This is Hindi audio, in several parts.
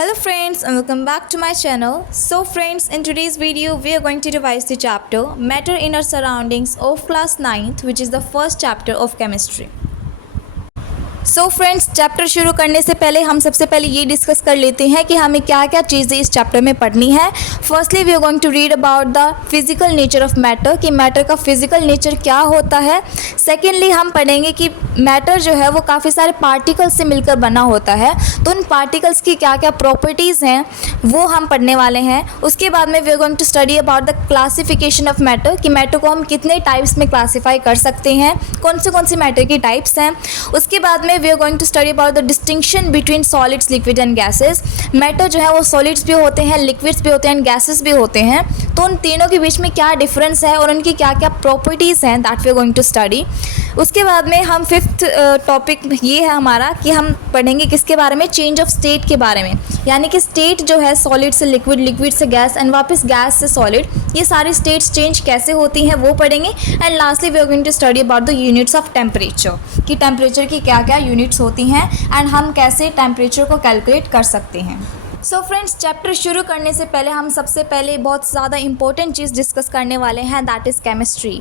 Hello friends and welcome back to my channel. So friends, in today's video we are going to revise the chapter Matter in Our Surroundings of class 9th, which is the first chapter of chemistry. So friends, chapter शुरू करने से पहले हम सबसे पहले ये डिस्कस कर लेते हैं कि हमें क्या क्या चीज़ें इस चैप्टर में पढ़नी है। Firstly we are going to read about the physical nature of matter, कि मैटर का फिजिकल नेचर क्या होता है। सेकेंडली हम पढ़ेंगे कि मैटर जो है वो काफ़ी सारे पार्टिकल्स से मिलकर बना होता है, तो उन पार्टिकल्स की क्या क्या प्रॉपर्टीज़ हैं वो हम पढ़ने वाले हैं। उसके बाद में we are going to study about the classification of matter, कि मैटर को हम कितने टाइप्स में क्लासीफाई कर सकते हैं, कौन सी मैटर की टाइप्स हैं। उसके बाद में we are going to study about the distinction between solids, liquid and gases. Matter जो है वो सॉलिड्स भी होते हैं, लिक्विड्स भी होते हैं एंड गैसेस भी होते हैं, तो उन तीनों के बीच में क्या डिफरेंस है और उनकी क्या क्या प्रॉपर्टीज़ हैं, that we are going to study. उसके बाद में हम फिफ्थ टॉपिक ये है हमारा कि हम पढ़ेंगे किसके बारे में, चेंज ऑफ स्टेट के बारे में, यानी कि स्टेट जो है सॉलिड से लिक्विड, लिक्विड से गैस एंड वापस गैस से सॉलिड, ये सारी स्टेट्स चेंज कैसे होती हैं वो पढ़ेंगे। And lastly we are going to study about the units of temperature, कि टेम्परेचर की क्या क्या यूनिट्स होती हैं एंड हम कैसे टेम्परेचर को कैलकुलेट कर सकते हैं। सो फ्रेंड्स, चैप्टर शुरू करने से पहले हम सबसे पहले बहुत ज़्यादा इंपॉर्टेंट चीज़ डिस्कस करने वाले हैं, दैट इज़ केमिस्ट्री।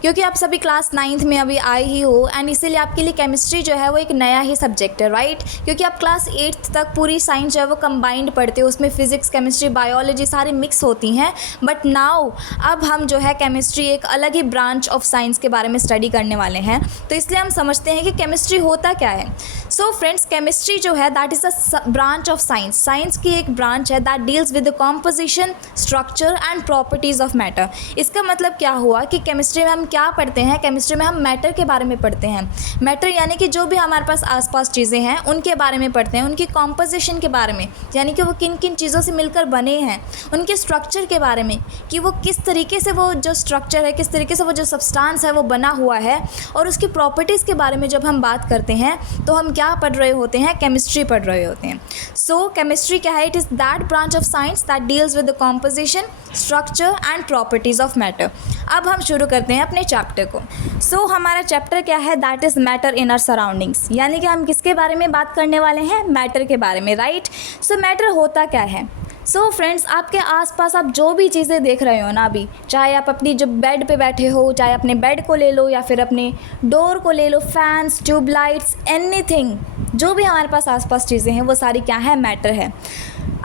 क्योंकि आप सभी क्लास 9th में अभी आए ही हो एंड इसीलिए आपके लिए केमिस्ट्री जो है वो एक नया ही सब्जेक्ट है, राइट। क्योंकि आप क्लास 8th तक पूरी साइंस जो है वो कंबाइंड पढ़ते हो, उसमें फिजिक्स, केमिस्ट्री, बायोलॉजी सारी मिक्स होती हैं। बट नाउ अब हम जो है केमिस्ट्री एक अलग ही ब्रांच ऑफ साइंस के बारे में स्टडी करने वाले हैं, तो इसलिए हम समझते हैं कि केमिस्ट्री होता क्या है। सो फ्रेंड्स, केमिस्ट्री जो है that is a branch of science, science की एक ब्रांच है that deals with the composition, structure and properties of matter. इसका मतलब क्या हुआ कि केमिस्ट्री में हम क्या पढ़ते हैं, केमिस्ट्री में हम मैटर के बारे में पढ़ते हैं। मैटर यानी कि जो भी हमारे पास आसपास चीज़ें हैं उनके बारे में पढ़ते हैं, उनकी कॉम्पोजिशन के बारे में, यानी कि वो किन किन चीज़ों से मिलकर बने हैं, उनके स्ट्रक्चर के बारे में कि वो किस तरीके से वो जो स्ट्रक्चर है, किस तरीके से वो जो सब्सटेंस है वो बना हुआ है, और उसकी प्रॉपर्टीज़ के बारे में जब हम बात करते हैं तो हम क्या पढ़ रहे होते हैं, केमिस्ट्री पढ़ रहे होते हैं। सो केमिस्ट्री क्या है, it is that branch of science that deals with the composition, structure and properties of matter. अब हम शुरू करते हैं अपने चैप्टर को। सो हमारा चैप्टर क्या है, that is matter in our surroundings, यानी कि हम किसके बारे में बात करने वाले हैं, मैटर के बारे में, राइट। सो मैटर होता क्या है। सो फ्रेंड्स, आपके आसपास आप जो भी चीज़ें देख रहे हो ना अभी, चाहे आप अपनी जो बेड पे बैठे हो, चाहे अपने बेड को ले लो या फिर अपने डोर को ले लो, फैंस, ट्यूबलाइट्स, एनीथिंग, जो भी हमारे पास आसपास चीज़ें हैं वो सारी क्या है, मैटर है।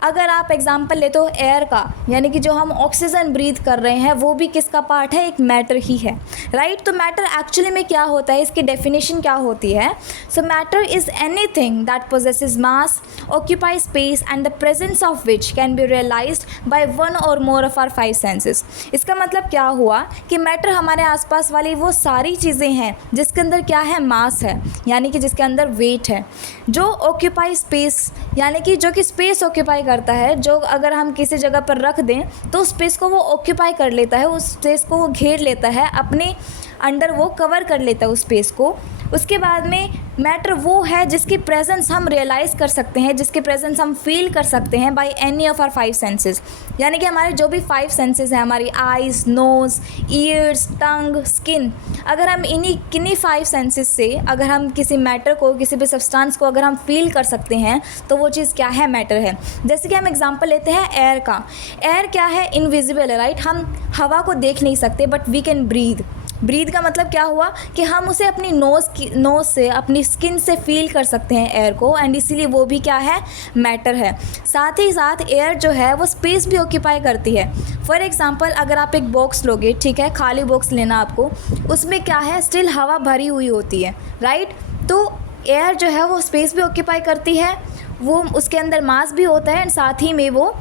अगर आप एग्जांपल लेते हो एयर का, यानी कि जो हम ऑक्सीजन ब्रीथ कर रहे हैं वो भी किसका पार्ट है, एक मैटर ही है, राइट। तो मैटर एक्चुअली में क्या होता है, इसकी डेफिनेशन क्या होती है। So matter is anything that possesses mass, occupy space and the presence of which can be realised by one or more of our 5 senses. इसका मतलब क्या हुआ कि मैटर हमारे आसपास वाली वो सारी चीज़ें हैं जिसके अंदर क्या है, मास है, यानी कि जिसके अंदर वेट है, जो ऑक्यूपाई स्पेस, यानी कि जो कि स्पेस ऑक्यूपाई करता है, जो अगर हम किसी जगह पर रख दें तो उस स्पेस को वो ऑक्यूपाई कर लेता है, उस स्पेस को वो घेर लेता है, अपने अंडर वो कवर कर लेता है उस स्पेस को। उसके बाद में मैटर वो है जिसकी प्रेजेंस हम रियलाइज़ कर सकते हैं, जिसकी प्रेजेंस हम फील कर सकते हैं by any of our 5 senses, यानी कि हमारे जो भी 5 सेंसेस हैं, हमारी eyes, nose, ears, tongue, skin, अगर हम किन्हीं 5 सेंसेस से अगर हम किसी मैटर को, किसी भी सब्सटेंस को अगर हम फील कर सकते हैं तो वो चीज़ क्या है, मैटर है। जैसे कि हम एग्जांपल लेते हैं एयर का। एयर क्या है, इनविजिबल है, राइट। हम हवा को देख नहीं सकते but we can breathe. Breathe का मतलब क्या हुआ कि हम उसे अपनी नोज़ से, अपनी स्किन से फील कर सकते हैं एयर को, एंड इसीलिए वो भी क्या है, मैटर है। साथ ही साथ एयर जो है वो स्पेस भी ऑक्यूपाई करती है। फॉर एग्जांपल अगर आप एक बॉक्स लोगे, ठीक है, खाली बॉक्स लेना आपको, उसमें क्या है, स्टिल हवा भरी हुई होती है, राइट। तो एयर जो है वो स्पेस भी ऑक्यूपाई करती है, वो उसके अंदर मास भी होता है एंड साथ ही में वो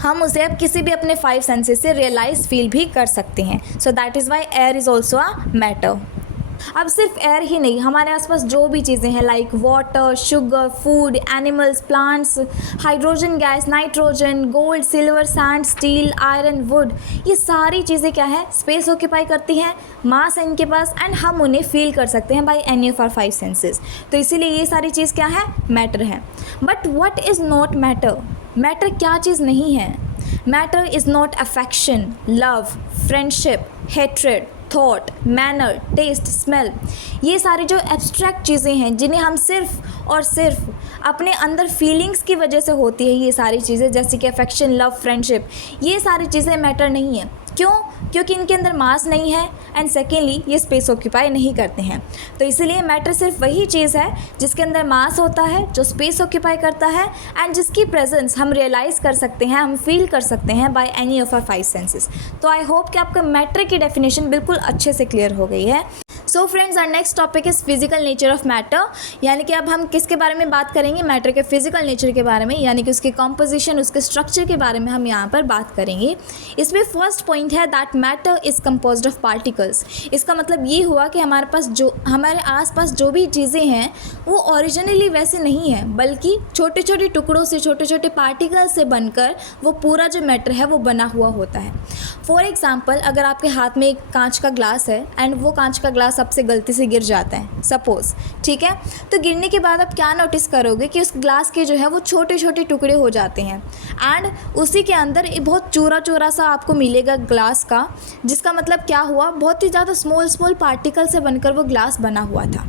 हम उसे अब किसी भी अपने 5 सेंसेस से रियलाइज फील भी कर सकते हैं। So that is why air is also a matter. अब सिर्फ एयर ही नहीं, हमारे आसपास जो भी चीज़ें हैं like water, sugar, food, animals, plants, hydrogen gas, nitrogen, gold, silver, sand, steel, iron, would, ये सारी चीज़ें क्या है, स्पेस ऑक्यूपाई करती हैं, मास है इनके पास एंड हम उन्हें फील कर सकते हैं by any of our 5 senses. तो इसीलिए ये सारी चीज़ क्या है, मैटर है। But what is not matter, matter क्या चीज़ नहीं है। Matter is not affection, love, friendship, hatred, thought, manner, taste, smell, ये सारी जो एब्स्ट्रैक्ट चीज़ें हैं जिन्हें हम सिर्फ और सिर्फ अपने अंदर फीलिंग्स की वजह से होती है, ये सारी चीज़ें जैसे कि अफेक्शन, लव, फ्रेंडशिप, ये सारी चीज़ें मैटर नहीं है। क्यों? क्योंकि इनके अंदर मास नहीं है एंड सेकेंडली ये स्पेस ऑक्यूपाई नहीं करते हैं। तो इसीलिए मैटर सिर्फ वही चीज़ है जिसके अंदर मास होता है, जो स्पेस ऑक्यूपाई करता है एंड जिसकी प्रेजेंस हम रियलाइज़ कर सकते हैं, हम फील कर सकते हैं by any of our 5 senses. तो आई होप कि आपका मैटर की डेफिनेशन बिल्कुल अच्छे से क्लियर हो गई है। So friends, our next topic is physical nature of matter, यानी कि अब हम किसके बारे में बात करेंगे? मैटर के फिजिकल नेचर के बारे में, यानी कि उसकी कॉम्पोजिशन, उसके स्ट्रक्चर के बारे में हम यहाँ पर बात करेंगे। इसमें फर्स्ट पॉइंट है that matter is composed of particles. इसका मतलब ये हुआ कि हमारे पास जो हमारे आसपास जो भी चीज़ें हैं वो ओरिजिनली वैसे नहीं है, बल्कि छोटे छोटे टुकड़ों से, छोटे छोटे पार्टिकल से बनकर वो पूरा जो मैटर है वो बना हुआ होता है। फॉर एग्ज़ाम्पल, अगर आपके हाथ में एक कांच का ग्लास है एंड वो कांच का ग्लास आपसे गलती से गिर जाता है सपोज़, ठीक है, तो गिरने के बाद आप क्या नोटिस करोगे कि उस ग्लास के जो है वो छोटे छोटे टुकड़े हो जाते हैं एंड उसी के अंदर एक बहुत चूरा चूरा सा आपको मिलेगा ग्लास का, जिसका मतलब क्या हुआ, बहुत ही ज़्यादा स्मॉल पार्टिकल से बनकर वो ग्लास बना हुआ था।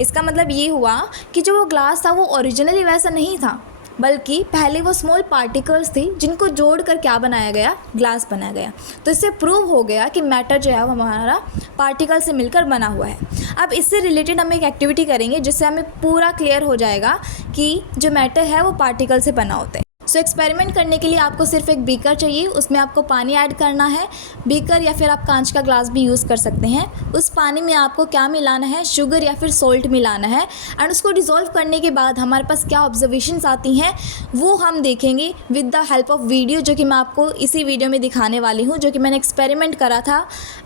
इसका मतलब ये हुआ कि जो वो ग्लास था वो ओरिजिनली वैसा नहीं था, बल्कि पहले वो स्मॉल पार्टिकल्स थे जिनको जोड़कर क्या बनाया गया, ग्लास बनाया गया। तो इससे प्रूव हो गया कि मैटर जो है वो हमारा पार्टिकल से मिलकर बना हुआ है। अब इससे रिलेटेड हम एक एक्टिविटी करेंगे जिससे हमें पूरा क्लियर हो जाएगा कि जो मैटर है वो पार्टिकल से बना होता है। सो एक्सपेरिमेंट करने के लिए आपको सिर्फ एक बीकर चाहिए, उसमें आपको पानी ऐड करना है। बीकर या फिर आप कांच का ग्लास भी यूज़ कर सकते हैं। उस पानी में आपको क्या मिलाना है, शुगर या फिर सॉल्ट मिलाना है एंड उसको डिज़ोल्व करने के बाद हमारे पास क्या ऑब्जर्वेशंस आती हैं वो हम देखेंगे with the help of video, जो कि मैं आपको इसी वीडियो में दिखाने वाली हूँ, जो कि मैंने एक्सपेरिमेंट करा था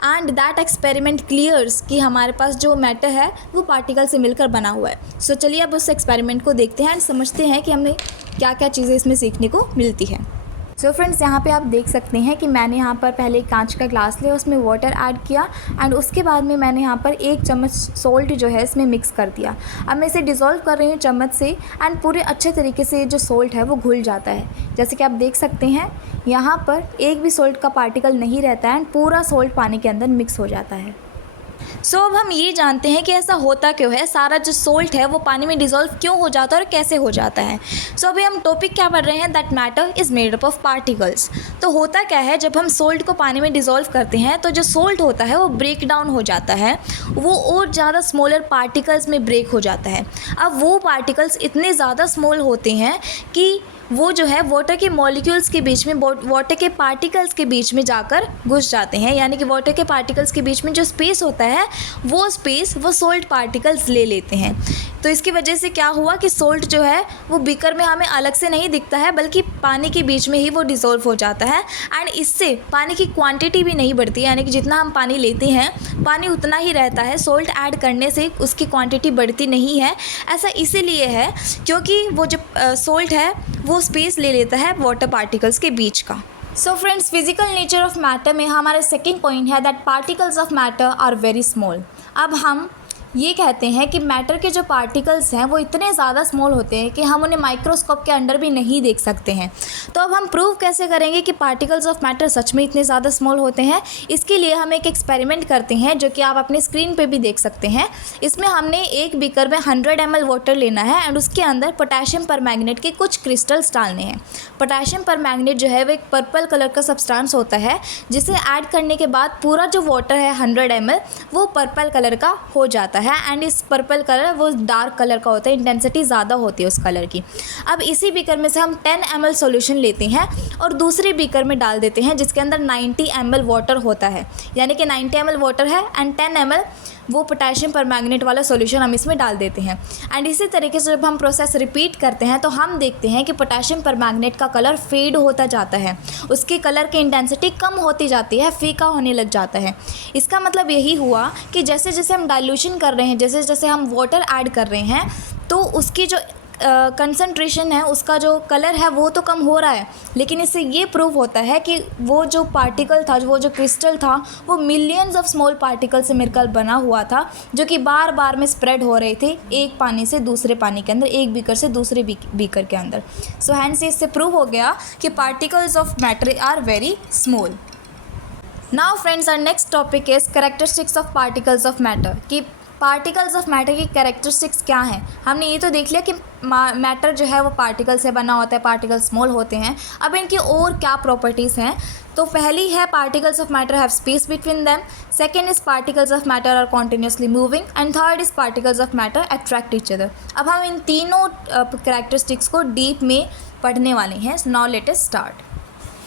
एंड दैट एक्सपेरिमेंट क्लियर्स कि हमारे पास जो मैटर है वो पार्टिकल से मिलकर बना हुआ है। सो चलिए अब उस एक्सपेरिमेंट को देखते हैं एंड समझते हैं कि हमने क्या क्या चीज़ें इसमें सीखने को मिलती है। सो फ्रेंड्स, यहाँ पे आप देख सकते हैं कि मैंने यहाँ पर पहले एक कांच का ग्लास लिया, उसमें वाटर ऐड किया एंड उसके बाद में मैंने यहाँ पर 1 चम्मच सॉल्ट जो है इसमें मिक्स कर दिया। अब मैं इसे डिज़ोल्व कर रही हूँ चम्मच से एंड पूरे अच्छे तरीके से जो सॉल्ट है वो घुल जाता है। जैसे कि आप देख सकते हैं यहाँ पर एक भी सॉल्ट का पार्टिकल नहीं रहता है एंड पूरा सॉल्ट पानी के अंदर मिक्स हो जाता है। सो अब हम ये जानते हैं कि ऐसा होता क्यों है, सारा जो सोल्ट है वो पानी में डिज़ोल्व क्यों हो जाता है और कैसे हो जाता है। सो अभी हम टॉपिक क्या पढ़ रहे हैं, that matter is made up of particles. तो होता क्या है, जब हम सोल्ट को पानी में डिज़ोल्व करते हैं तो जो सोल्ट होता है वो ब्रेक डाउन हो जाता है, वो और ज़्यादा स्मॉलर पार्टिकल्स में ब्रेक हो जाता है। अब वो पार्टिकल्स इतने ज़्यादा स्मॉल होते हैं कि वो जो है वाटर के मॉलिक्यूल्स के बीच में, वाटर के पार्टिकल्स के बीच में जाकर घुस जाते हैं, यानी कि वाटर के पार्टिकल्स के बीच में जो स्पेस होता है वो स्पेस वो सोल्ट पार्टिकल्स ले लेते हैं। तो इसकी वजह से क्या हुआ कि सोल्ट जो है वो बीकर में हमें अलग से नहीं दिखता है, बल्कि पानी के बीच में ही वो डिज़ोल्व हो जाता है एंड इससे पानी की क्वांटिटी भी नहीं बढ़ती है, यानी कि जितना हम पानी लेते हैं पानी उतना ही रहता है, सोल्ट ऐड करने से उसकी क्वांटिटी बढ़ती नहीं है। ऐसा इसीलिए है क्योंकि वो जो सोल्ट है वो स्पेस ले लेता है वाटर पार्टिकल्स के बीच का। So friends, physical nature of matter में हमारा सेकेंड पॉइंट है that particles of matter are very small. अब हम ये कहते हैं कि मैटर के जो पार्टिकल्स हैं वो इतने ज़्यादा स्मॉल होते हैं कि हम उन्हें माइक्रोस्कोप के अंडर भी नहीं देख सकते हैं। तो अब हम प्रूव कैसे करेंगे कि पार्टिकल्स ऑफ मैटर सच में इतने ज़्यादा स्मॉल होते हैं? इसके लिए हम एक एक्सपेरिमेंट करते हैं जो कि आप अपनी स्क्रीन पे भी देख सकते हैं। इसमें हमने एक बीकर में 100 ml वाटर लेना है एंड उसके अंदर पोटेशियम परमैंगनेट के कुछ क्रिस्टल्स डालने हैं। पोटेशियम परमैंगनेट जो है वो एक पर्पल कलर का सब्सटेंस होता है, जिसे ऐड करने के बाद पूरा जो वाटर है 100 ml वो पर्पल कलर का हो जाता है एंड इस पर्पल कलर वो डार्क कलर का होता है, इंटेंसिटी ज़्यादा होती है उस कलर की। अब इसी बीकर में से हम 10 ml सॉल्यूशन लेते हैं और दूसरे बीकर में डाल देते हैं जिसके अंदर 90 ml वाटर होता है, यानी कि 90 ml वाटर है एंड 10 ml वो पोटेशियम परमैंगनेट वाला सॉल्यूशन हम इसमें डाल देते हैं। एंड इसी तरीके से जब हम प्रोसेस रिपीट करते हैं तो हम देखते हैं कि पोटेशियम परमैंगनेट का कलर फेड होता जाता है, उसकी कलर की इंटेंसिटी कम होती जाती है, फीका होने लग जाता है। इसका मतलब यही हुआ कि जैसे जैसे हम डाइल्यूशन कर रहे हैं, जैसे जैसे हम वाटर ऐड कर रहे हैं, तो उसकी जो कंसंट्रेशन है, उसका जो कलर है वो तो कम हो रहा है, लेकिन इससे ये प्रूव होता है कि वो जो पार्टिकल था, वो जो क्रिस्टल था, वो मिलियंस ऑफ स्मॉल पार्टिकल से मिलकर बना हुआ था, जो कि बार बार में स्प्रेड हो रहे थे एक पानी से दूसरे पानी के अंदर, एक बीकर से दूसरे बीकर के अंदर। सो हैंस इससे प्रूव हो गया कि particles of matter are very small. Now friends, our next topic is characteristics of particles of matter, कि पार्टिकल्स ऑफ मैटर की कैरेक्टरिस्टिक्स क्या हैं। हमने ये तो देख लिया कि मैटर जो है वो पार्टिकल से बना होता है, पार्टिकल स्मॉल होते हैं। अब इनकी और क्या प्रॉपर्टीज़ हैं, तो पहली है particles of matter have space between them, second is particles of matter are continuously moving, and third is particles of matter attract each other. अब हम इन तीनों कैरेक्टरिस्टिक्स को डीप में पढ़ने वाले हैं। Now let us start.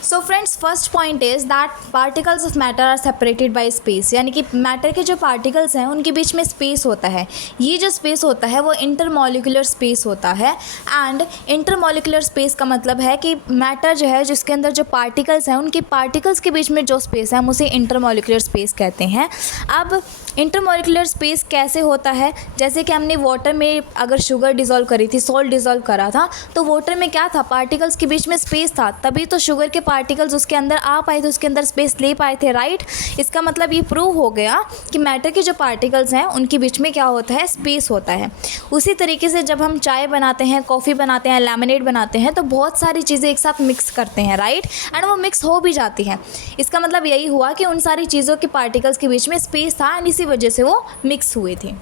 So friends, first point is that particles of matter are separated by space, यानी कि मैटर के जो पार्टिकल्स हैं उनके बीच में स्पेस होता है। ये जो स्पेस होता है वो इंटरमॉलिक्यूलर स्पेस होता है। एंड इंटरमॉलिक्यूलर स्पेस का मतलब है कि मैटर जो है, जिसके अंदर जो पार्टिकल्स हैं, उनके पार्टिकल्स के बीच में जो स्पेस है हम उसे इंटरमॉलिक्यूलर स्पेस कहते हैं। अब इंटरमॉलिक्यूलर स्पेस कैसे होता है, जैसे कि हमने वाटर में अगर शुगर डिज़ोल्व करी थी, सॉल्ट डिज़ोल्व करा था, तो वाटर में क्या था, पार्टिकल्स के बीच में स्पेस था, तभी तो शुगर के पार्टिकल्स उसके अंदर आ पाए थे, उसके अंदर स्पेस ले पाए थे, राइट। इसका मतलब ये प्रूव हो गया कि मैटर के जो पार्टिकल्स हैं उनके बीच में क्या होता है, स्पेस होता है। उसी तरीके से जब हम चाय बनाते हैं, कॉफ़ी बनाते हैं, लेमनेड बनाते हैं, तो बहुत सारी चीज़ें एक साथ मिक्स करते हैं, राइट, एंड वो मिक्स हो भी जाती हैं। इसका मतलब यही हुआ कि उन सारी चीज़ों के पार्टिकल्स के बीच में स्पेस था एंड इसी वजह से वो मिक्स हुए थे।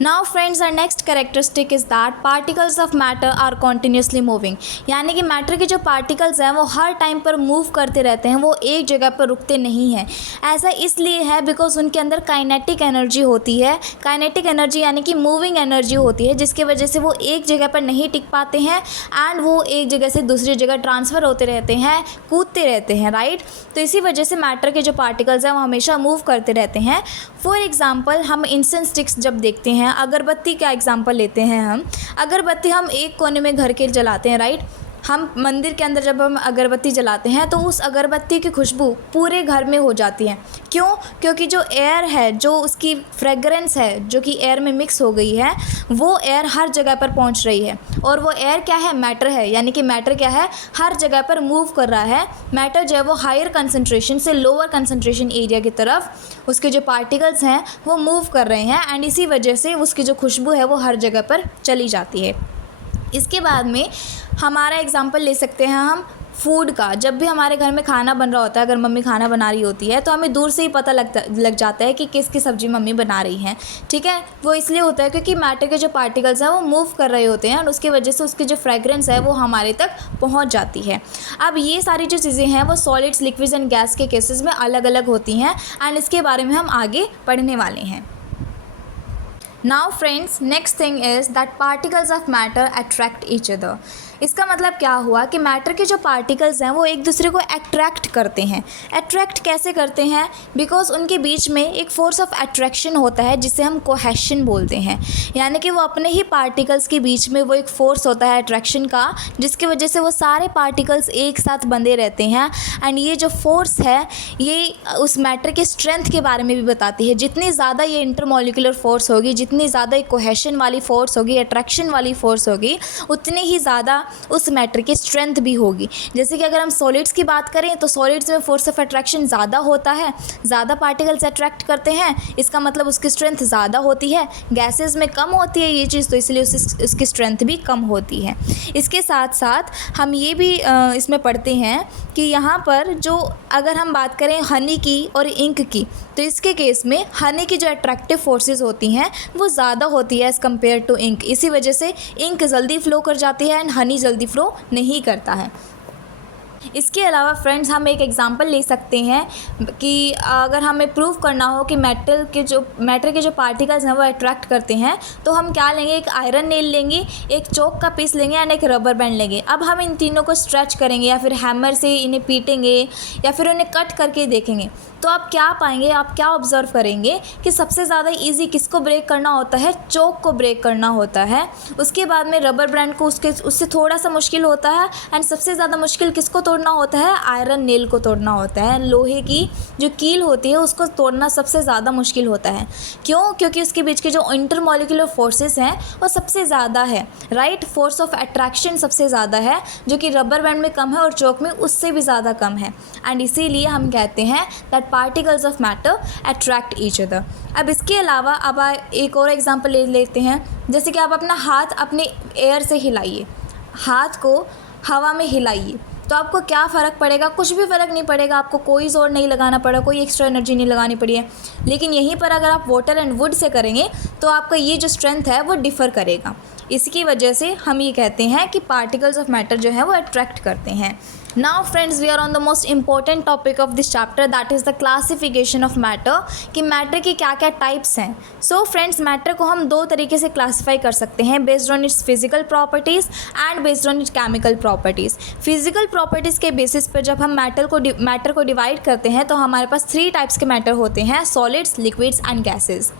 Now friends, our next characteristic is that particles of matter are continuously moving, यानी कि मैटर के जो पार्टिकल्स हैं वो हर टाइम पर मूव करते रहते हैं, वो एक जगह पर रुकते नहीं हैं। ऐसा इसलिए है बिकॉज उनके अंदर काइनेटिक एनर्जी होती है। काइनेटिक एनर्जी यानी कि मूविंग एनर्जी होती है, जिसकी वजह से वो एक जगह पर नहीं टिक पाते हैं एंड वो एक जगह से दूसरी जगह ट्रांसफ़र होते रहते हैं, कूदते रहते हैं, राइट। तो इसी वजह से मैटर के जो पार्टिकल्स हैं वो हमेशा मूव करते रहते हैं। फॉर एग्ज़ाम्पल, हम इंसेंस स्टिक्स जब देखते हैं, अगरबत्ती का एग्जांपल लेते हैं हम। अगरबत्ती हम एक कोने में घर के जलाते हैं, राइट। हम मंदिर के अंदर जब हम अगरबत्ती जलाते हैं तो उस अगरबत्ती की खुशबू पूरे घर में हो जाती है। क्यों? क्योंकि जो एयर है, जो उसकी फ्रेगरेंस है, जो कि एयर में मिक्स हो गई है, वो एयर हर जगह पर पहुंच रही है। और वो एयर क्या है? मैटर है। यानी कि मैटर क्या है? हर जगह पर मूव कर रहा है। मैटर जो है वो हायर कंसनट्रेशन से लोअर कंसनट्रेशन एरिया की तरफ उसके जो पार्टिकल्स हैं वो मूव कर रहे हैं एंड इसी वजह से उसकी जो खुशबू है वो हर जगह पर चली जाती है। इसके बाद में हमारा एग्जांपल ले सकते हैं हम फूड का। जब भी हमारे घर में खाना बन रहा होता है, अगर मम्मी खाना बना रही होती है तो हमें दूर से ही पता लग जाता है कि किसकी सब्ज़ी मम्मी बना रही हैं, ठीक है। वो इसलिए होता है क्योंकि मैटर के जो पार्टिकल्स हैं वो मूव कर रहे होते हैं और उसकी वजह से उसकी जो फ्रेगरेंस है वो हमारे तक पहुंच जाती है। अब ये सारी जो चीज़ें हैं वो सॉलिड्स, लिक्विड्स एंड गैस के केसेस में अलग अलग होती हैं एंड इसके बारे में हम आगे पढ़ने वाले हैं। Now friends, next thing is that particles of matter attract each other. इसका मतलब क्या हुआ कि मैटर के जो पार्टिकल्स हैं वो एक दूसरे को अट्रैक्ट करते हैं। अट्रैक्ट कैसे करते हैं? बिकॉज उनके बीच में एक फोर्स ऑफ अट्रैक्शन होता है जिसे हम कोहेशन बोलते हैं। यानी कि वो अपने ही पार्टिकल्स के बीच में वो एक फ़ोर्स होता है अट्रैक्शन का, जिसकी वजह से वो सारे पार्टिकल्स एक साथ बंधे रहते हैं एंड ये जो फोर्स है ये उस मैटर के स्ट्रेंथ के बारे में भी बताती है। जितनी ज़्यादा ये इंटरमॉलिक्यूलर फोर्स होगी, जितनी ज़्यादा एक कोहेशन वाली फोर्स होगी, अट्रैक्शन वाली फोर्स होगी, उतनी ही ज़्यादा उस मैटर की स्ट्रेंथ भी होगी। जैसे कि अगर हम सॉलिड्स की बात करें तो सॉलिड्स में फोर्स ऑफ अट्रैक्शन ज़्यादा होता है, ज़्यादा पार्टिकल्स अट्रैक्ट करते हैं, इसका मतलब उसकी स्ट्रेंथ ज़्यादा होती है। गैसेस में कम होती है ये चीज़, तो इसलिए उसकी स्ट्रेंथ भी कम होती है। इसके साथ साथ हम ये भी इसमें पढ़ते हैं कि यहाँ पर जो अगर हम बात करें हनी की और इंक की, तो इसके केस में हनी की जो अट्रैक्टिव फोर्सेस होती हैं वो ज़्यादा होती है एज़ कम्पेयर टू इंक। इसी वजह से इंक जल्दी फ्लो कर जाती है एंड हनी जल्दी फ्लो नहीं करता है। इसके अलावा फ्रेंड्स, हम एक एग्जांपल ले सकते हैं कि अगर हमें प्रूव करना हो कि मैटर के जो पार्टिकल्स हैं वो अट्रैक्ट करते हैं, तो हम क्या लेंगे? एक आयरन नेल लेंगे, एक चौक का पीस लेंगे एंड एक रबर बैंड लेंगे। अब हम इन तीनों को स्ट्रेच करेंगे या फिर हैमर से इन्हें पीटेंगे या फिर उन्हें कट करके देखेंगे, तो आप क्या पाएंगे? आप क्या ऑब्जर्व करेंगे कि सबसे ज़्यादा ईजी किसको ब्रेक करना होता है? चौक को ब्रेक करना होता है। उसके बाद में रबर बैंड को उससे थोड़ा सा मुश्किल होता है एंड सबसे ज़्यादा मुश्किल किसको तोड़ना होता है? आयरन नेल को तोड़ना होता है। लोहे की जो कील होती है उसको तोड़ना सबसे ज़्यादा मुश्किल होता है। क्यों? क्योंकि उसके बीच के जो इंटरमॉलिक्यूलर फोर्सेस हैं वो सबसे ज़्यादा है, राइट। फोर्स ऑफ अट्रैक्शन सबसे ज़्यादा है, जो कि रबर बैंड में कम है और चौक में उससे भी ज़्यादा कम है एंड इसीलिए हम कहते हैं that particles of matter attract each other. अब इसके अलावा अब एक और एग्जांपल ले लेते हैं। जैसे कि आप अपना हाथ अपने एयर से हिलाइए, हाथ को हवा में हिलाइए, तो आपको क्या फ़र्क पड़ेगा? कुछ भी फ़र्क नहीं पड़ेगा, आपको कोई ज़ोर नहीं लगाना पड़ा, कोई एक्स्ट्रा एनर्जी नहीं लगानी पड़ी है। लेकिन यहीं पर अगर आप वाटर एंड वुड से करेंगे तो आपका ये जो स्ट्रेंथ है वो डिफ़र करेगा। इसकी वजह से हम ये कहते हैं कि पार्टिकल्स ऑफ मैटर जो है वो अट्रैक्ट करते हैं। Now friends, we are on the most important topic of this chapter, that is the classification of matter, कि मैटर की क्या क्या टाइप्स हैं। सो फ्रेंड्स, मैटर को हम दो तरीके से क्लासीफाई कर सकते हैं, based on it's physical properties and based on it's chemical properties. Physical properties के बेसिस पर जब हम मैटर को डिवाइड करते हैं तो हमारे पास 3 टाइप्स के मैटर होते हैं, सॉलिड्स, लिक्विड्स एंड गैसेज।